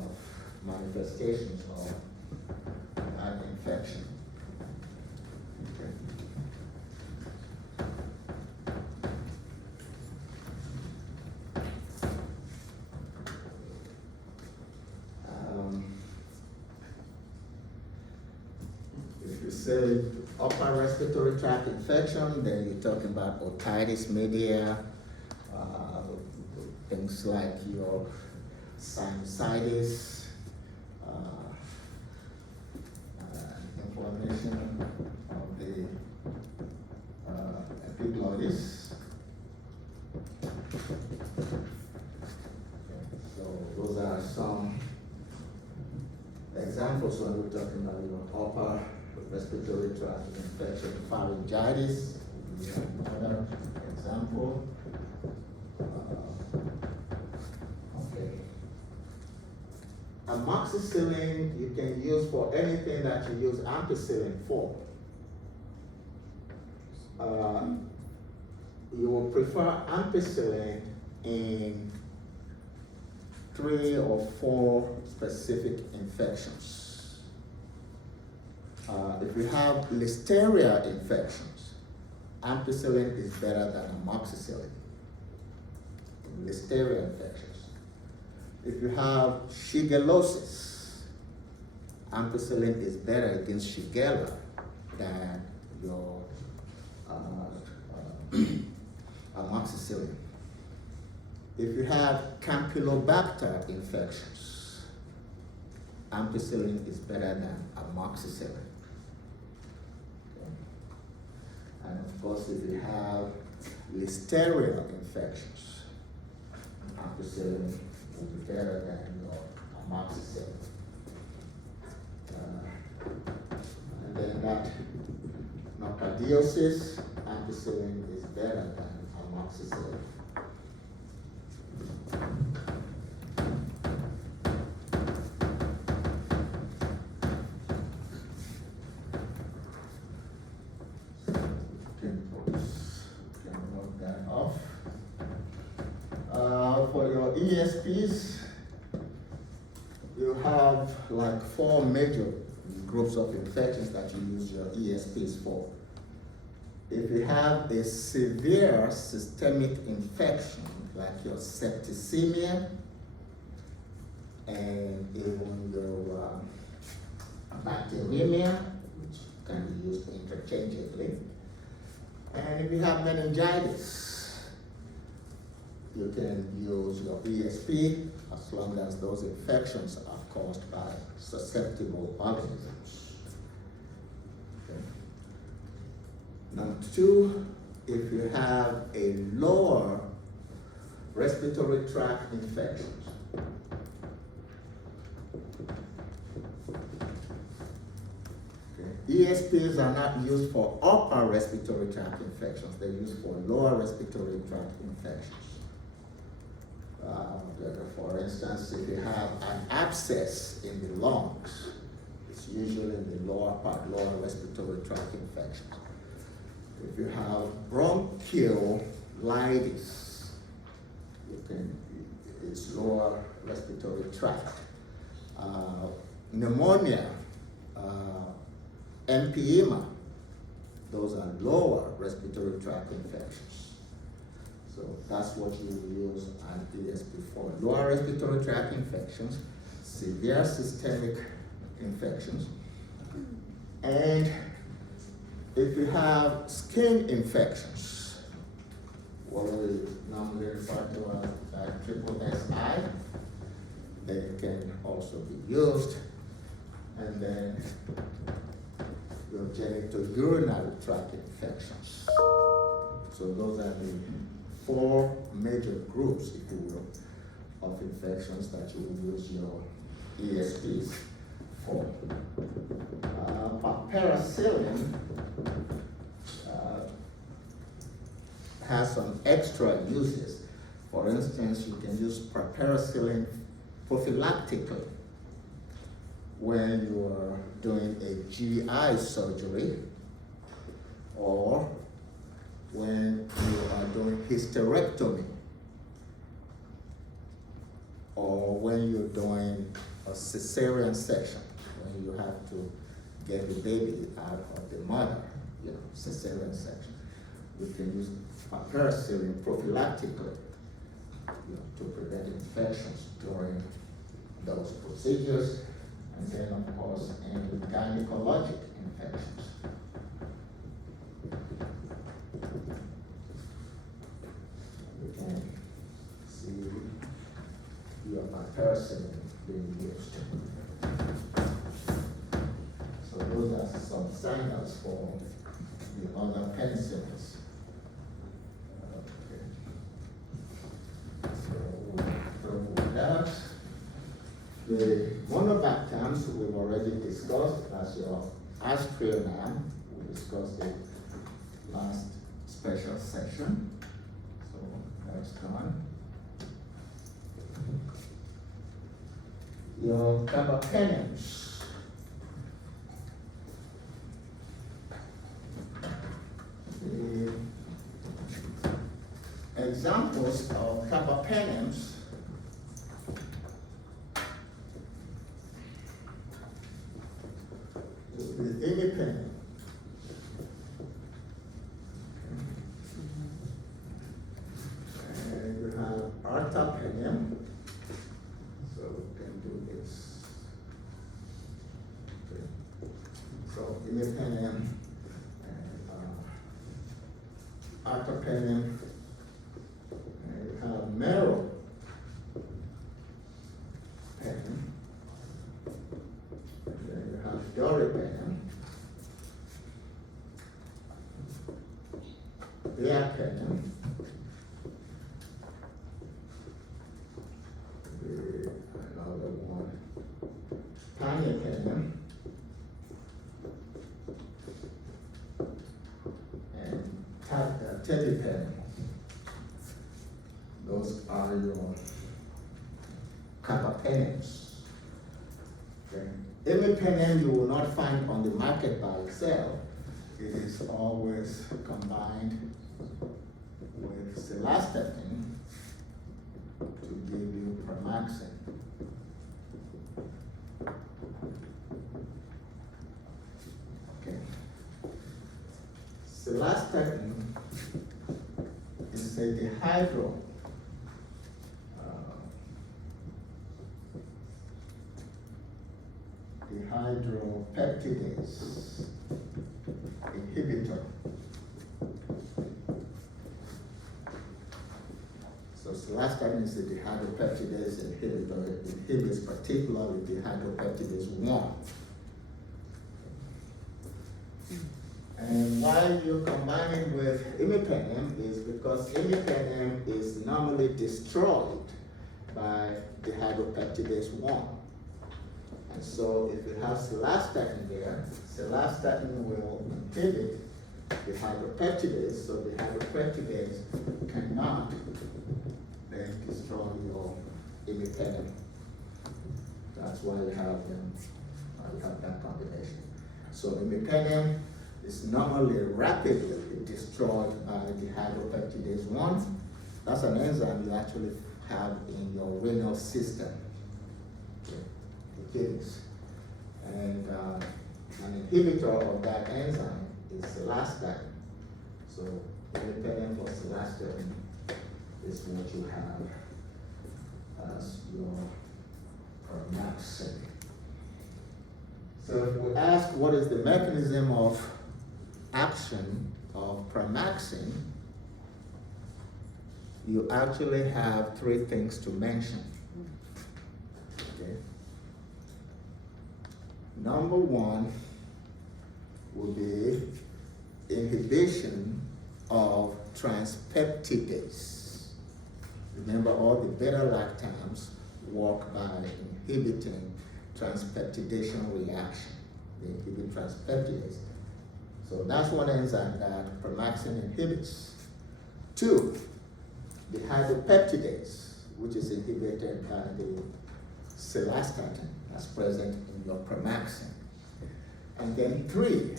manifestations of an infection. Okay. If you say upper respiratory tract infection, then you're talking about otitis media, things like your sinusitis, inflammation of the epiglottis. So those are some examples when we're talking about your upper respiratory tract infection. Pharyngitis would be another example. Amoxicillin you can use for anything that you use ampicillin for. You will prefer ampicillin in 3 or 4 specific infections. If you have listeria infections, ampicillin is better than amoxicillin. Listeria infections. If you have shigellosis, ampicillin is better against Shigella than your amoxicillin. If you have Campylobacter infections, ampicillin is better than amoxicillin. Okay. And of course, if you have Listeria infections, ampicillin will be better than your amoxicillin. And then that nocardiosis, ampicillin is better than amoxicillin. ESPs, you have like 4 major groups of infections that you use your ESPs for. If you have a severe systemic infection, like your septicemia, and even your bacteremia, which can be used interchangeably, and if you have meningitis, you can use your ESP as long as those infections are caused by susceptible organisms. Okay. Number 2, if you have a lower respiratory tract infection, ESPs are not used for upper respiratory tract infections, they're used for lower respiratory tract infections. For instance, if you have an abscess in the lungs, it's usually in the lower part, lower respiratory tract infections. If you have bronchiolitis, it's lower respiratory tract. Pneumonia, emphysema, those are lower respiratory tract infections. So that's what you will use an ESP for. Lower respiratory tract infections, severe systemic infections, and if you have skin infections, what we normally refer to as triple SI, they can also be used. And then your genitourinary tract infections. So those are the 4 major groups, if you will, of infections that you will use your ESPs for. Piperacillin has some extra uses. For instance, you can use piperacillin prophylactically when you are doing a GI surgery, or when you are doing hysterectomy, or when you're doing a cesarean section, when you have to get the baby out of the mother, cesarean section. We can use piperacillin prophylactically to prevent infections during those procedures. And then, of course, in gynecologic infections. We can see your piperacillin being used. So those are some standards for the other penicillins. Okay. So with that, the monobactams we've already discussed, as your aztreonam, we discussed it last special session. So that's done. Your carbapenems. The examples of carbapenems is imipenem. And you have artapenem. So we can do this. Okay. So imipenem and artapenem. And you have meropenem. And then you have doripenem. Liapenem. Another one. Panipenem. And tebipenem. Those are your carbapenems. Okay. Imipenem you will not find on the market by itself. It is always combined with cilastatin to give you pramaxin. Okay. Cilastatin is a dehydropeptidase inhibitor. So cilastatin is a dehydropeptidase inhibitor. It inhibits particularly dehydropeptidase 1. And why you combine it with imipenem is because imipenem is normally destroyed by dehydropeptidase 1. And so if you have cilastatin there, cilastatin will inhibit dehydropeptidase, so dehydropeptidase cannot then destroy your imipenem. That's why you have them, you have that combination. So imipenem is normally rapidly destroyed by dehydropeptidase 1. That's an enzyme you actually have in your renal system, the kidneys. And an inhibitor of that enzyme is cilastatin. So imipenem for cilastatin is what you have as your pramaxin. So if we ask what is the mechanism of action of pramaxin, you actually have 3 things to mention. Okay. Number 1 will be inhibition of transpeptidase. Remember, all the beta-lactams work by inhibiting transpeptidation reaction. They inhibit transpeptidase. So that's one enzyme that pramaxin inhibits. 2, dehydropeptidase, which is inhibited by the cilastatin that's present in your pramaxin. And then 3,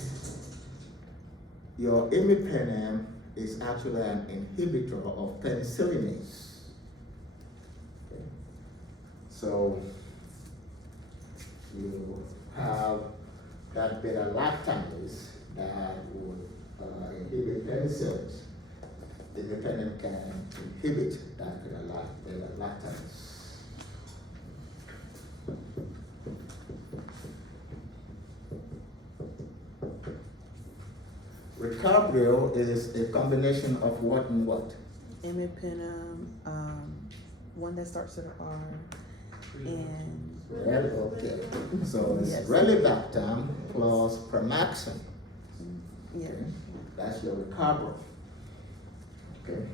your imipenem is actually an inhibitor of penicillinase. Okay. So you have that beta-lactamase that would inhibit penicillins. The imipenem can inhibit that beta-lactamase. Ricabril is a combination of what and what? Imipenem, one that starts with an R, and Okay. So it's Yes. relebactam plus pramaxin. yeah. Okay. That's your ricabril. Okay.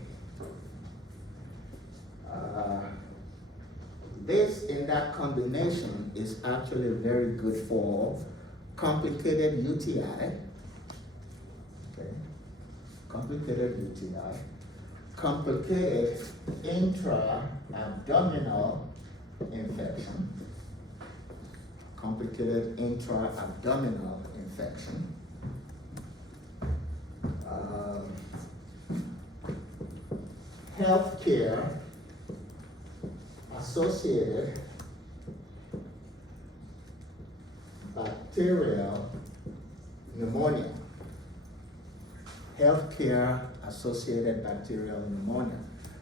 This in that combination is actually very good for complicated UTI. Okay. Complicated UTI. Complicated intra-abdominal infection. Complicated intra-abdominal infection. Healthcare associated bacterial pneumonia. Healthcare associated bacterial pneumonia.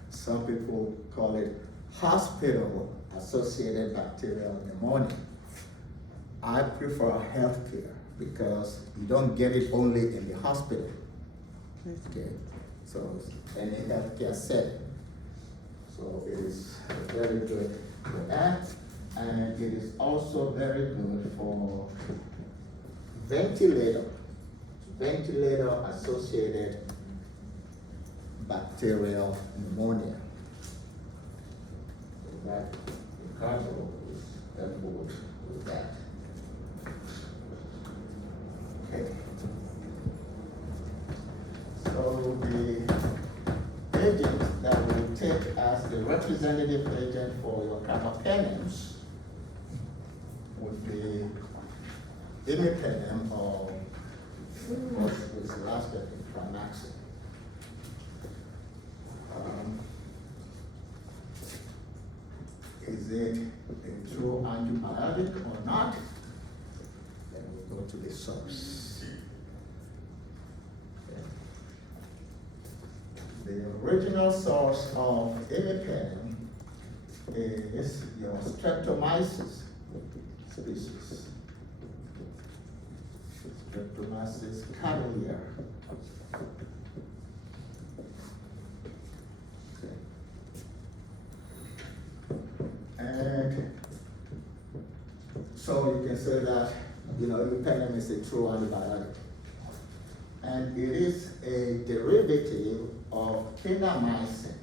Some people call it hospital associated bacterial pneumonia. I prefer healthcare because you don't get it only in the hospital. Okay, so any healthcare setting. So it is very good for that, and it is also very good for ventilator associated bacterial pneumonia. So that Ricardo is very good with that. Okay. So the agent that we take as the representative agent for your carbapenems would be imipenem or what's the last step in pramaxin. is it a true antibiotic or not? Then we go to the source. The original source of imipenem is your Streptomyces species. Streptomyces cattleya. And so you can say that, imipenem is a true antibiotic. And it is a derivative of clindamycin.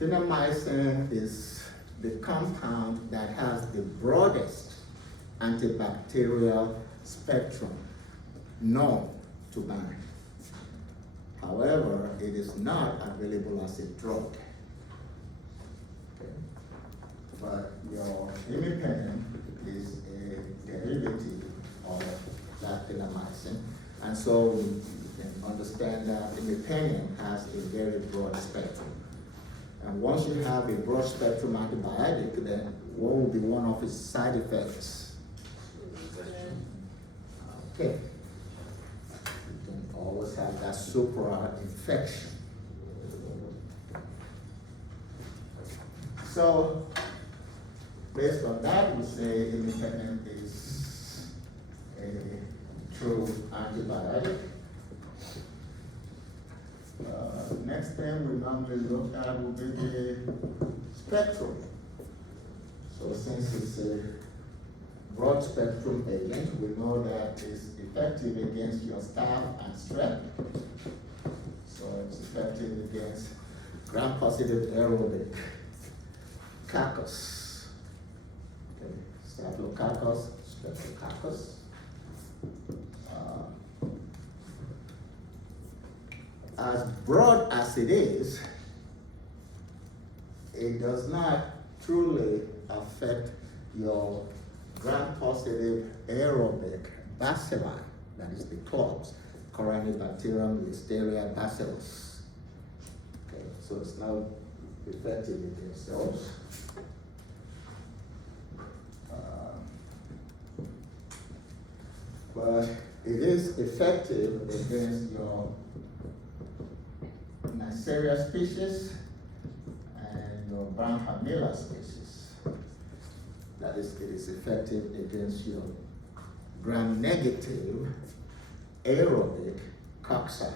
Clindamycin is the compound that has the broadest antibacterial spectrum known to man. However, it is not available as a drug. Okay. But your imipenem is a derivative of that clindamycin, and so you can understand that imipenem has a very broad spectrum. And once you have a broad spectrum antibiotic, then what will be one of its side effects? Okay. You can always have that supra infection. So, based on that, we say imipenem is a true antibiotic. Next thing we normally look at will be the spectrum. So since it's a broad spectrum agent, we know that it's effective against your staph and strep. So it's effective against gram-positive aerobic coccus. Okay, staphylococcus, streptococcus. As broad as it is, it does not truly affect your gram-positive aerobic bacilli, that is the clubs, Corynebacterium, Listeria, Bacillus. Okay, so it's not effective against those. But it is effective against your Neisseria species and your Branhamilla species. That is, it is effective against your gram-negative aerobic cocci.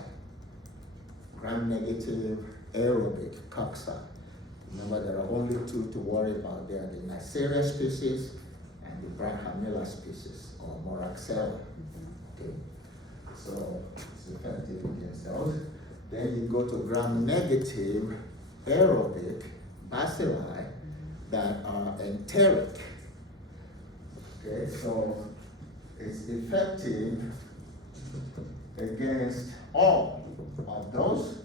Gram-negative aerobic cocci. Remember, there are only two to worry about. They are the Neisseria species and the Branhamilla species, or Moraxella. Okay. So it's effective against those. Then you go to gram-negative aerobic bacilli that are enteric. Okay, so it's effective against all of those,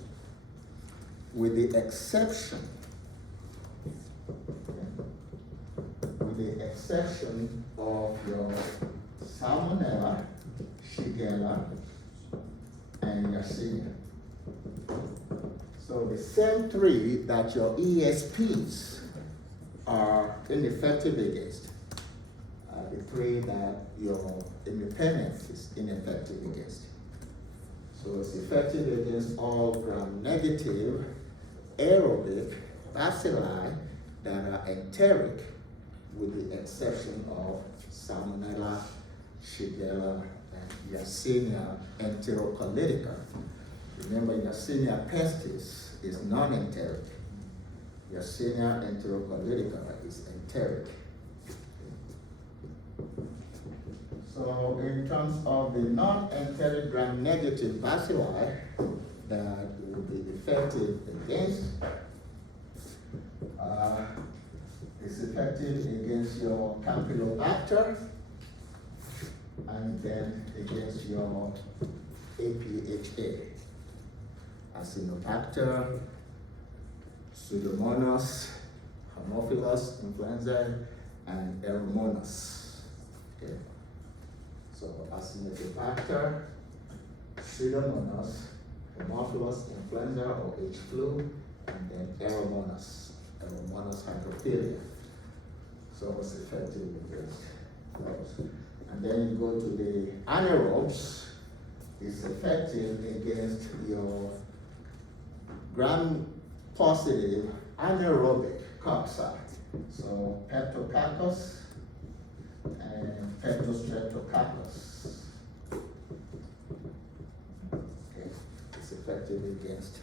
with the exception of your Salmonella, Shigella, and Yersinia. So the same three that your ESPs are ineffective against are the three that your imipenem is ineffective against. So it's effective against all gram-negative aerobic bacilli that are enteric, with the exception of Salmonella, Shigella, and Yersinia enterocolytica. Remember, Yersinia pestis is non-enteric. Yersinia enterocolytica is enteric. So in terms of the non-enteric gram-negative bacilli that will be effective against, it's effective against your Campylobacter and then against your APHA. Acinetobacter, Pseudomonas, Haemophilus influenzae, and Aeromonas. Okay. So Acinetobacter, Pseudomonas, Haemophilus influenzae or H. flu, and then Aeromonas. monocytopenia. So it's effective against those. And then you go to the anaerobes, it's effective against your gram-positive anaerobic cocci. So Peptococcus and Peptostreptococcus. Okay, it's effective against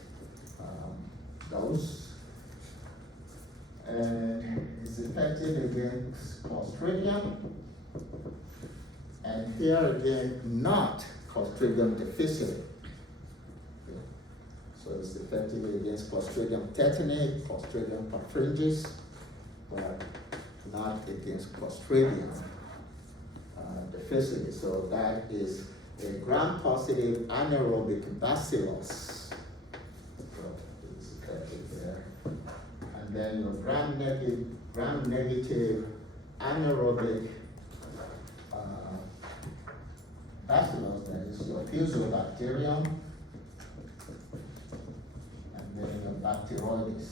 those. And it's effective against Clostridium. And here again, not Clostridium difficile. Okay. So it's effective against Clostridium tetani, Clostridium perfringens, but not against Clostridium difficile. So that is a gram-positive anaerobic bacillus. So it's effective there. And then your gram-negative anaerobic bacillus, that is your fusobacterium, and then your bacteroides.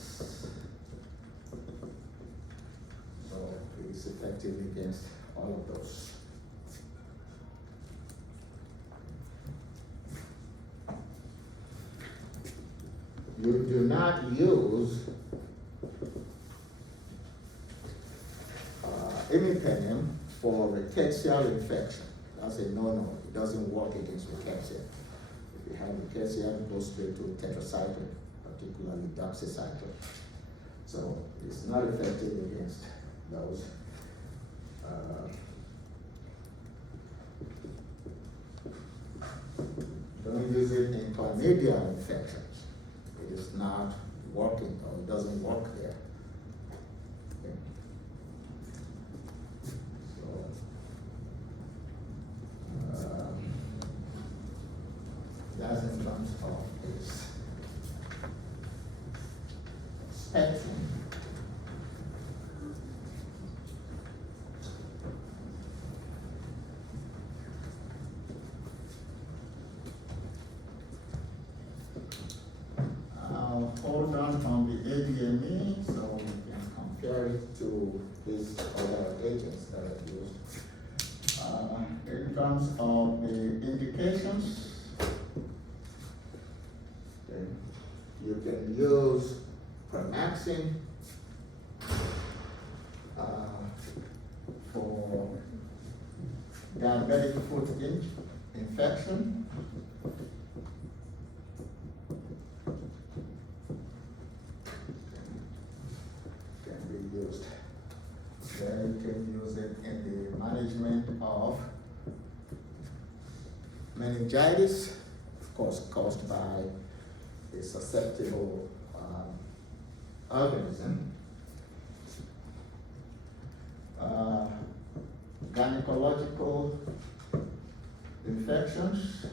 So it's effective against all of those. You do not use imipenem for rickettsial infection. That's a no-no. It doesn't work against rickettsia. If you have rickettsia, go straight to tetracycline, particularly doxycycline. So it's not effective against those. Don't use it in chlamydial infections. It is not working, or it doesn't work there. Okay. That's in terms of its spectrum. I'll hold on the ADME so we can compare it to these other agents that are used. In terms of the indications, you can use Premaxine for diabetic foot infection. Can be used. Then you can use it in the management of meningitis, of course, caused by a susceptible organism. Gynecological infections,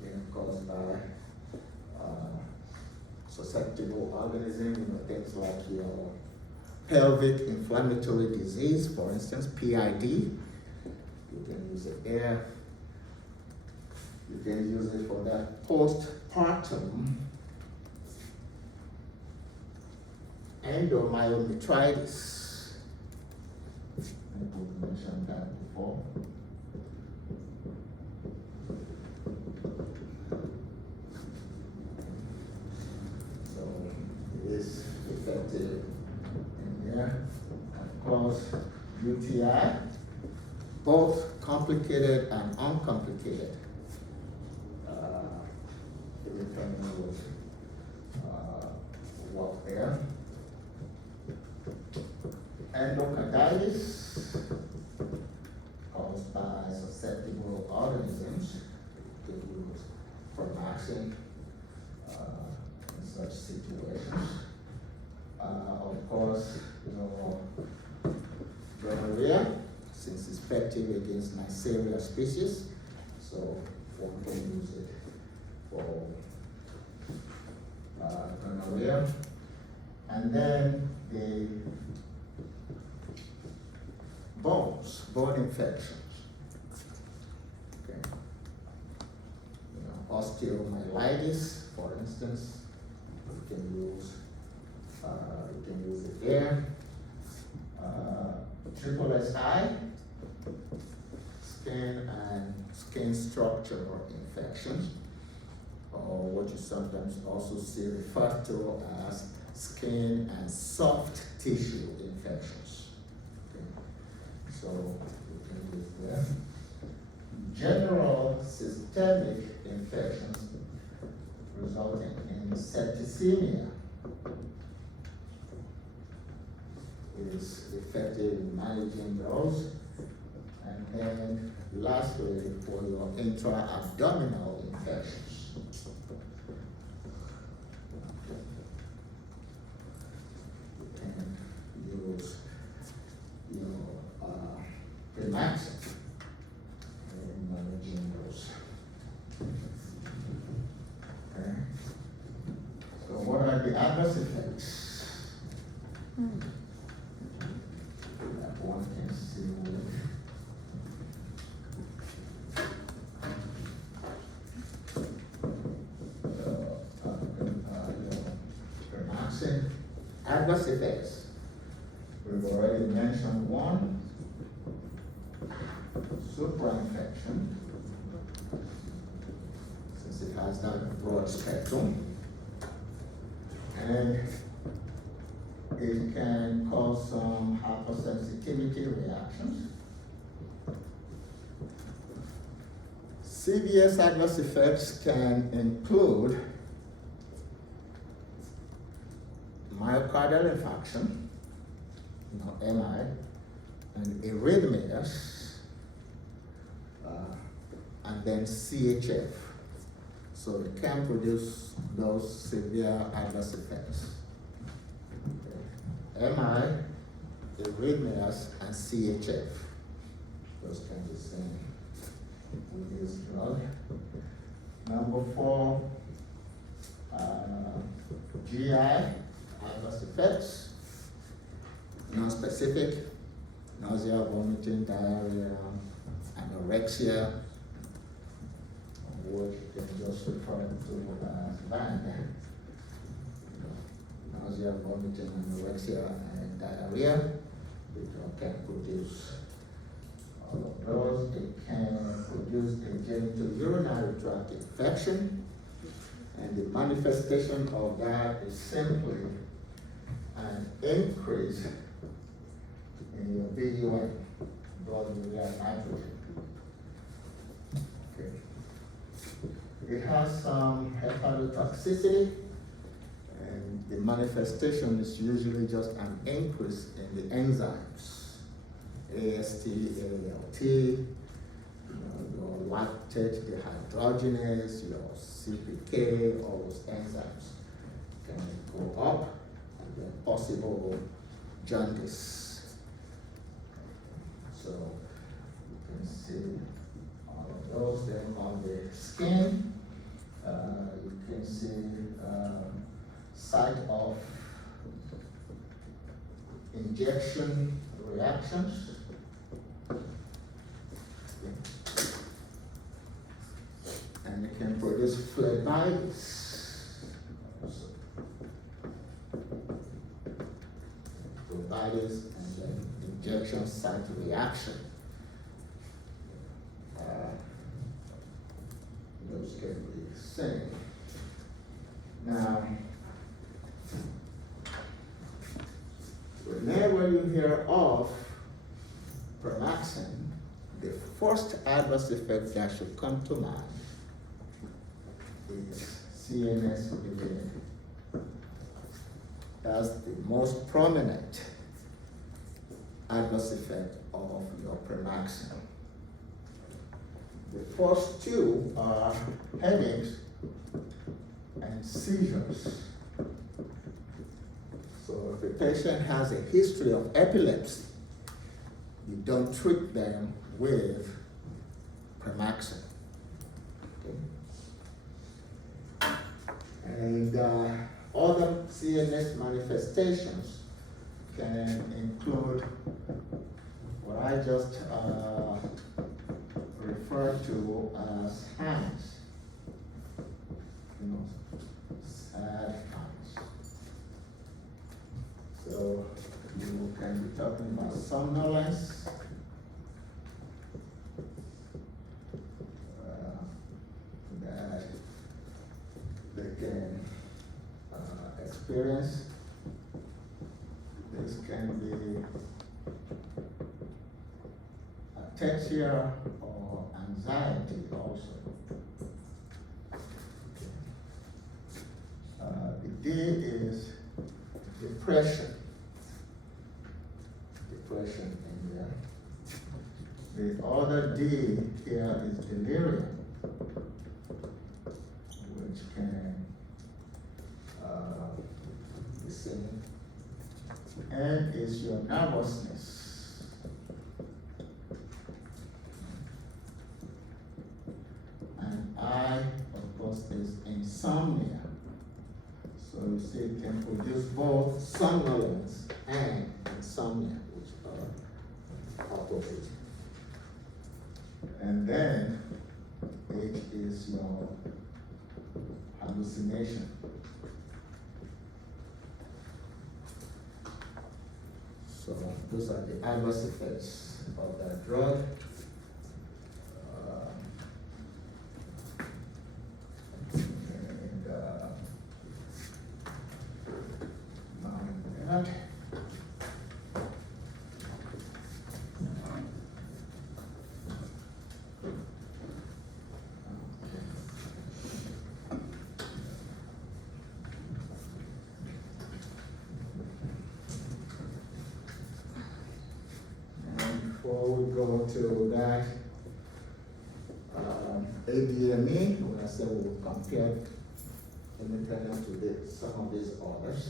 again, caused by susceptible organism, things like your pelvic inflammatory disease, for instance, PID. You can use it there. You can use it for that postpartum endomyometritis. I think we mentioned that before. So it is effective in there. Of course, UTI, both complicated and uncomplicated. Work there. Endocarditis, caused by susceptible organisms, you can use Premaxine in such situations. Of course, gonorrhea, since it's effective against Neisseria species, so one can use it for gonorrhea. And then the bone infections. Okay. Osteomyelitis, for instance, you can use there. Triple SI, skin structural infections, or what you sometimes also see referred to as skin and soft tissue infections. Okay. So we can use that. General systemic infections resulting in septicemia is effective in managing those. And then lastly, for your intra-abdominal infections. You can use your Premaxin in managing those. Okay. So what are the adverse effects that one can see with Premaxin? Adverse effects. We've already mentioned one, superinfection, since it has that broad spectrum. And it can cause some hypersensitivity reactions. Serious adverse effects can include myocardial infarction, MI, and arrhythmias, and then CHF. So it can produce those severe adverse effects. MI, arrhythmias, and CHF. Those can be seen with this drug. Number 4, GI adverse effects. Non-specific, nausea, vomiting, diarrhea, anorexia, what you can just refer to as VAN. Nausea, vomiting, anorexia, and diarrhea. The drug can produce all of those. It can produce a genitourinary tract infection, and the manifestation of that is simply an increase in your BUN, blood urea nitrogen. Okay. It has some hepatotoxicity, and the manifestation is usually just an increase in the enzymes, AST, ALT, your lactate dehydrogenase, your CPK, all those enzymes can go up, and then possible jaundice. So you can see all of those. Then on the skin, you can see site of injection reactions. And it can produce phlebitis. Phlebitis and then injection site reaction. Those can be seen. Now, whenever you hear of Premaxin, the first adverse effect that should come to mind is CNS related. That's the most prominent adverse effect of your Premaxin. The first two are headaches and seizures. So if a patient has a history of epilepsy, you don't treat them with Premaxin. Okay? And other CNS manifestations can include what I just referred to as hands. Sad hands. So talking about somnolence. That they can experience. This can be ataxia or anxiety also. The D is depression. Depression in there. The other D here is delirium, which can be seen. N is your nervousness. And I, of course, is insomnia. So you see, it can produce both somnolence and insomnia, which are opposite. And then H is your hallucination. So those are the adverse effects of that drug. And before we go to that, ADME, when I say we'll compare independent to some of these others,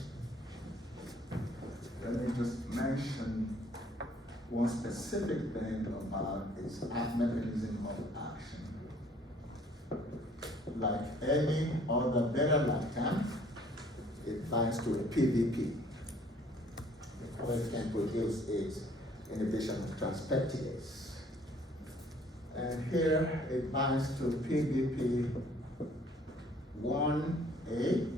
let me just mention one specific thing about its mechanism of action. Like any other beta-lactam, it binds to a PDP, before it can produce its inhibition of transpeptidase. And here it binds to PDP 1A,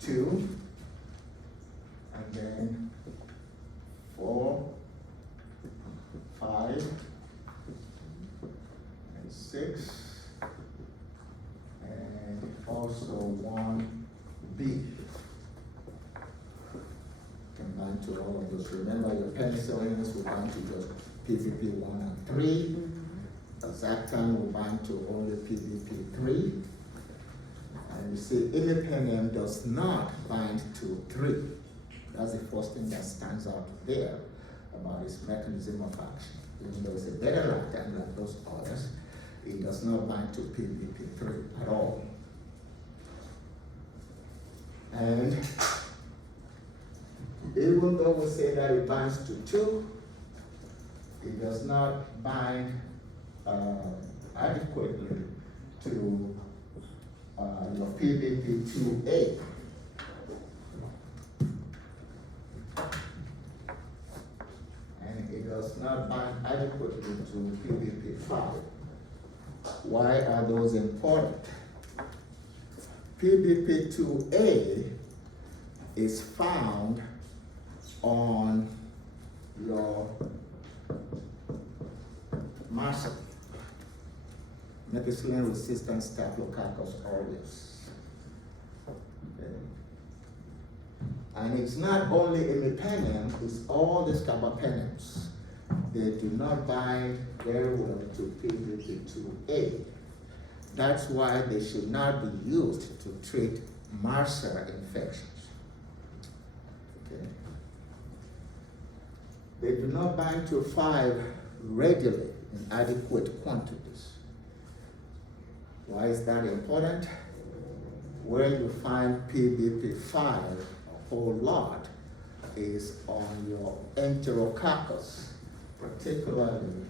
2, and then 4, 5, and 6, and also 1B. Can bind to all of those. Remember, your penicillins will bind to just PDP 1 and 3. Zactam will bind to only PDP 3. And you see, imipenem does not bind to 3. That's the first thing that stands out there about its mechanism of action. Even though it's a beta-lactam like those others, it does not bind to PDP3 at all. And even though we say that it binds to 2, it does not bind adequately to your PDP2A. And it does not bind adequately to PDP5. Why are those important? PDP2A is found on your MRSA, methicillin-resistant Staphylococcus aureus. Okay. And it's not only imipenem, it's all the carbapenems. They do not bind very well to PDP2A. That's why they should not be used to treat MRSA infections. Okay. They do not bind to 5 regularly in adequate quantities. Why is that important? Where you find PDP5 a whole lot is on your Enterococcus, particularly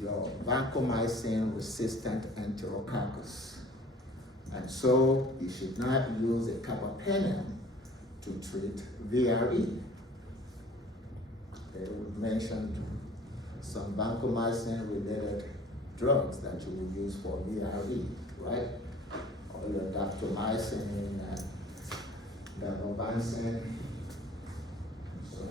your vancomycin-resistant Enterococcus. And so you should not use a carbapenem to treat VRE. We mentioned some vancomycin-related drugs that you will use for VRE, right? Or your daptomycin and gabapentin, and so on.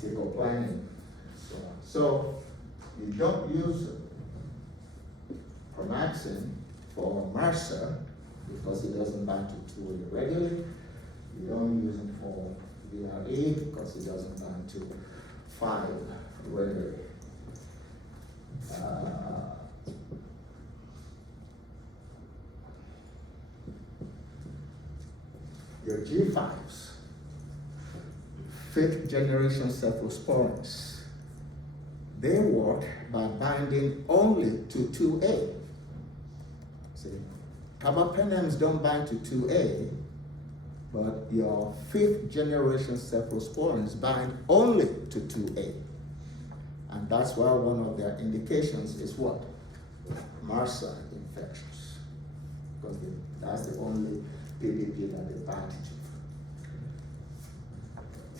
Table planning, so on. So you don't use Promaxin for MRSA because it doesn't bind to 2A regularly. You don't use it for VRE because it doesn't bind to 5 regularly. Your G5s, 5th generation cephalosporins, they work by binding only to 2A. See, carbapenems don't bind to 2A, but your 5th generation cephalosporins bind only to 2A. And that's why one of their indications is what? MRSA infections. Because that's the only PDP that they bind to.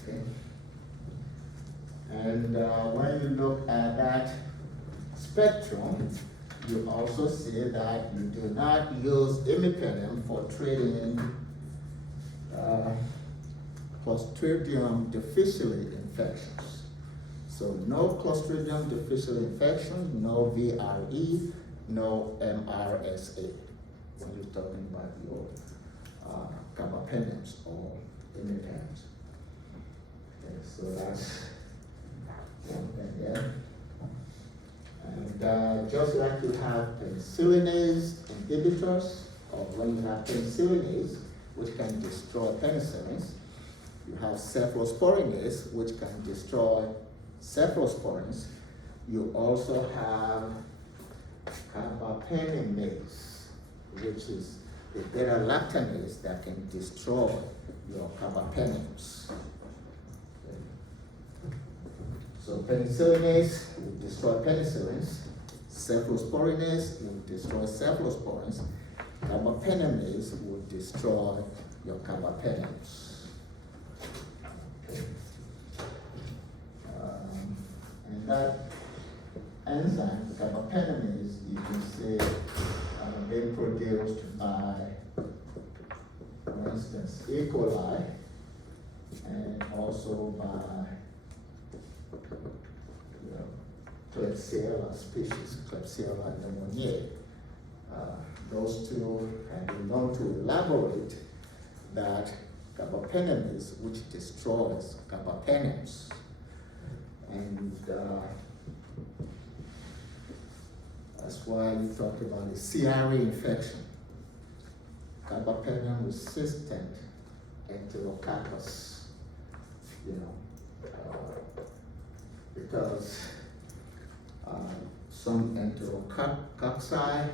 Okay? And when you look at that spectrum, you also see that you do not use imipenem for treating Clostridium difficile infections. So no Clostridium difficile infection, no VRE, no MRSA. When you're talking about your carbapenems or imipenems. Okay, so that's one thing there. And just like you have penicillinase inhibitors, or when you have penicillinase, which can destroy penicillins, you have cephalosporinase, which can destroy cephalosporins. You also have carbapenemase, which is the beta-lactamase that can destroy your carbapenems. So penicillinase will destroy penicillins, cephalosporinase will destroy cephalosporins, carbapenemase will destroy your carbapenems. Okay. And that enzyme, carbapenemase, you can see being produced by, for instance, E. coli, and also by Klebsiella species, Klebsiella pneumoniae. Those two have been known to elaborate that carbapenemase, which destroys carbapenems. And that's why you talk about a CRE infection, carbapenem resistant enterococcus, because some enterococci,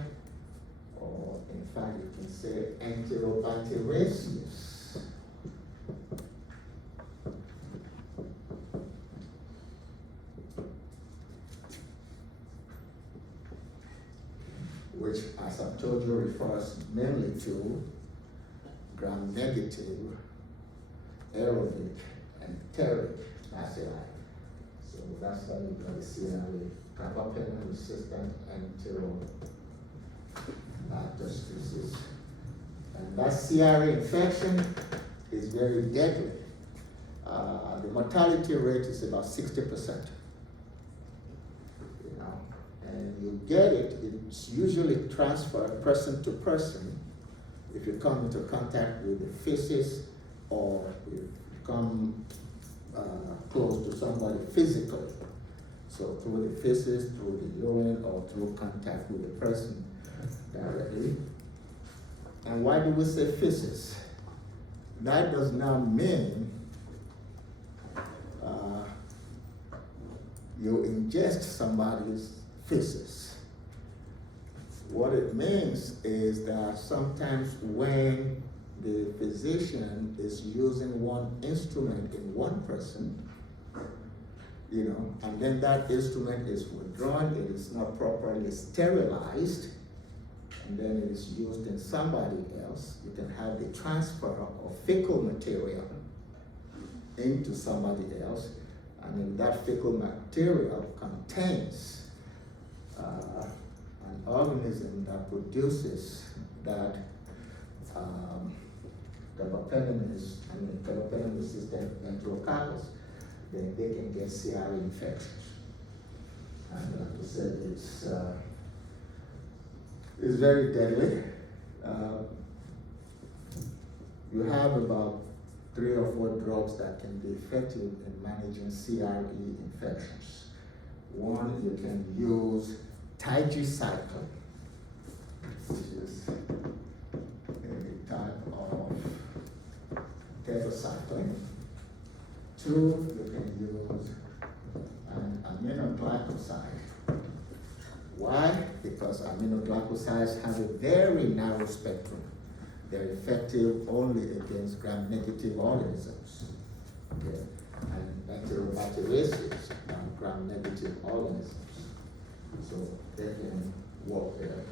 or in fact you can say enterobacteriaceus, which, as I've told you, refers mainly to gram-negative, aerobic, and enteric bacilli. So that's how you got the CRE, carbapenem resistant enterobacter species. And that CRE infection is very deadly. The mortality rate is about 60%. And you get it, it's usually transferred person to person if you come into contact with the feces or if you come close to somebody physically. So through the feces, through the urine, or through contact with the person directly. And why do we say feces? That does not mean you ingest somebody's feces. What it means is that sometimes when the physician is using one instrument in one person, and then that instrument is withdrawn, it is not properly sterilized, and then it is used in somebody else, you can have the transfer of fecal material into somebody else, and if that fecal material contains an organism that produces that carbapenem-resistant enterococcus, then they can get CRE infections. And like I said, it's very deadly. You have about 3 or 4 drugs that can be effective in managing CRE infections. One, you can use tigecycline, which is a type of tetracycline. 2, you can use an aminoglycoside. Why? Because aminoglycosides have a very narrow spectrum. They're effective only against gram-negative organisms. Okay? And Enterobacteriaceae are gram-negative organisms. So they can work there.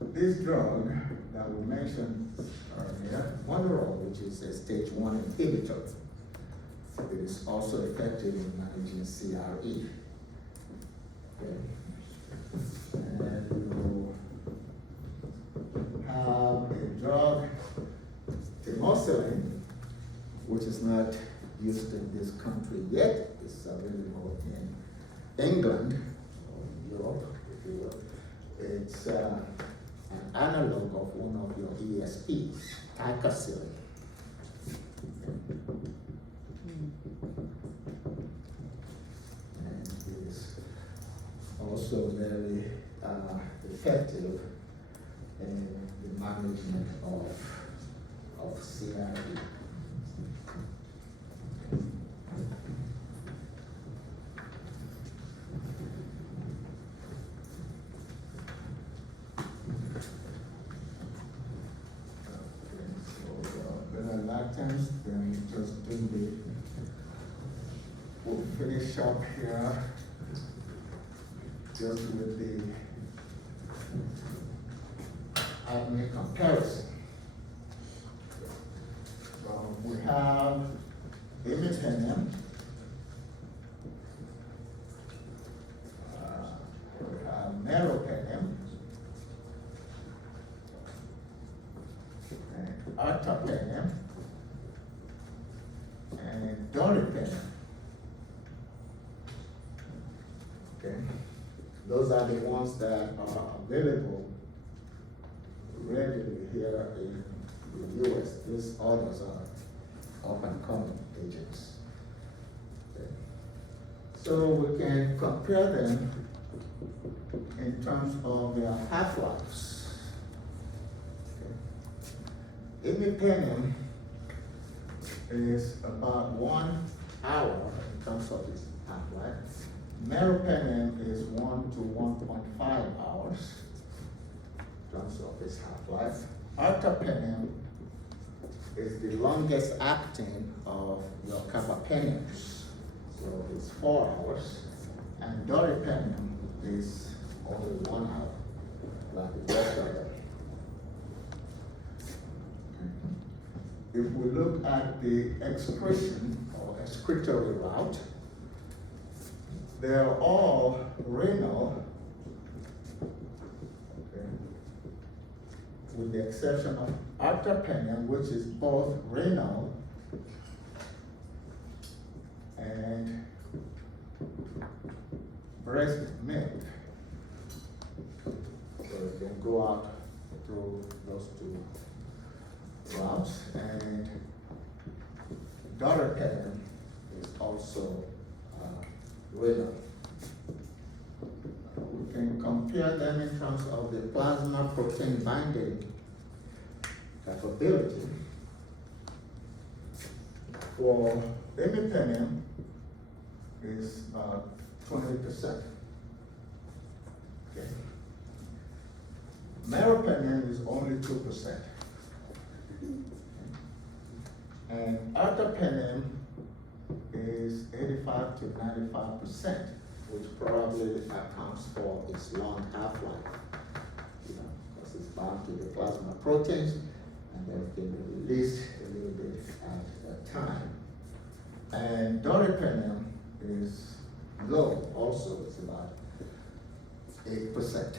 This drug that we mentioned earlier, Monroe, which is a stage 1 inhibitor, it is also effective in managing CRE. Okay. And you have a drug, amoxicillin, which is not used in this country yet. It's available in England or Europe, if you will. It's an analog of one of your ESPs, ticagrelor. And it is also very effective in the management of CRE. Lactams, then just we'll finish up here just with the acne comparison. So we have imipenem, we have meropenem, and artapenem, and doripenem. Okay, those are the ones that are available readily here in the US. These others are up and coming agents. Okay. So we can compare them in terms of their half-lives. Okay. Imipenem is about 1 hour in terms of its half-life. Meropenem is 1 to 1.5 hours in terms of its half-life. Artapenem is the longest acting of your carbapenems, so it's 4 hours. And doripenem is only 1 hour, like the rest of them. If we look at the excretion or excretory route, they're all renal, okay, with the exception of artapenem, which is both renal and breast milk. So it can go out through those 2 routes, and doripenem is also renal. We can compare them in terms of the plasma protein binding capability. For imipenem is about 20%. Okay. Meropenem is only 2%. And artapenem is 85 to 95%, which probably accounts for its long half-life, because it's bound to the plasma proteins, and then can be released a little bit at a time. And doripenem is low, also it's about 8%.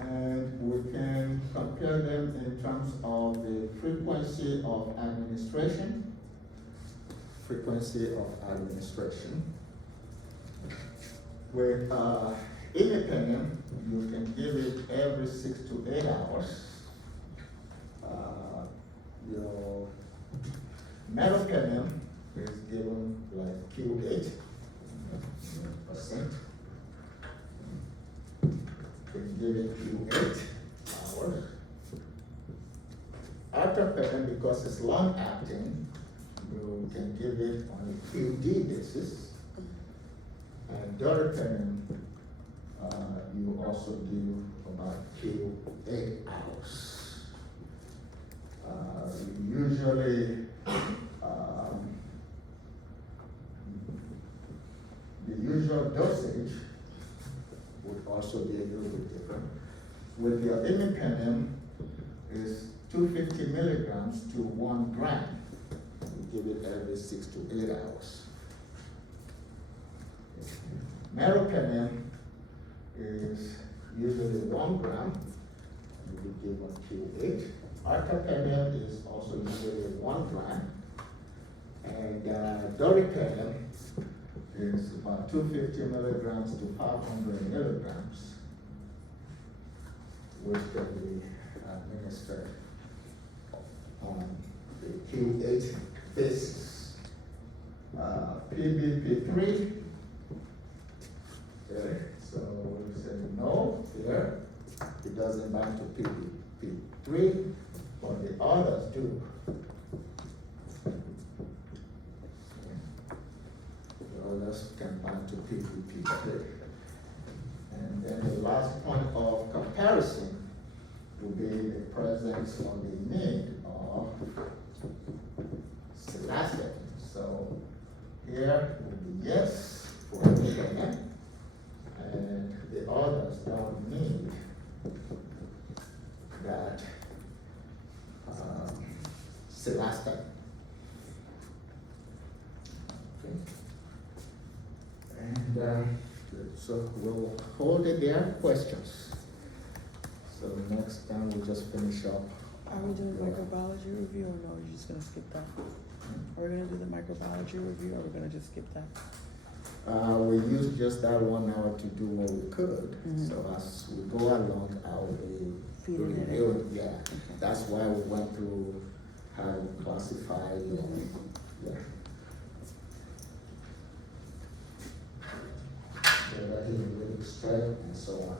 And we can compare them in terms of the frequency of administration. Frequency of administration. With imipenem, you can give it every 6 to 8 hours. Your meropenem is given like Q8%. Can give it Q8 hours. Artepenem, because it's long acting, you can give it on a QD basis. And doripenem, you also give about Q8 hours. Usually, the usual dosage would also be a little bit different. With your imipenem is 250 milligrams to 1 gram. You give it every 6 to 8 hours. Meropenem is usually 1 gram. You would give on Q8. Artepenem is also usually 1 gram. And doripenem is about 250 milligrams to 500 milligrams, which can be administered on the Q8 basis. PBP3, okay, so we say no here, it doesn't bind to PBP3, but the others do. Others can bind to PBP3. And then the last point of comparison will be the presence on the need of celastin. So here will be yes for imipenem, and the others don't need that celastin. Okay. And so we'll hold it there. Questions? So next time we'll just finish up. Are we doing microbiology review or no? You're just gonna skip that? Are we gonna do the microbiology review or are we gonna just skip that? We used just that 1 hour to do what we could. Mhm. So as we go along, I'll be Feeding it in. reviewing. Yeah, Okay. that's why we went through how to classify your, yeah. Hemolytic strength and so on.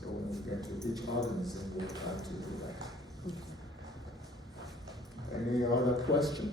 So when we get to each organism, we'll try to do that. Any other question?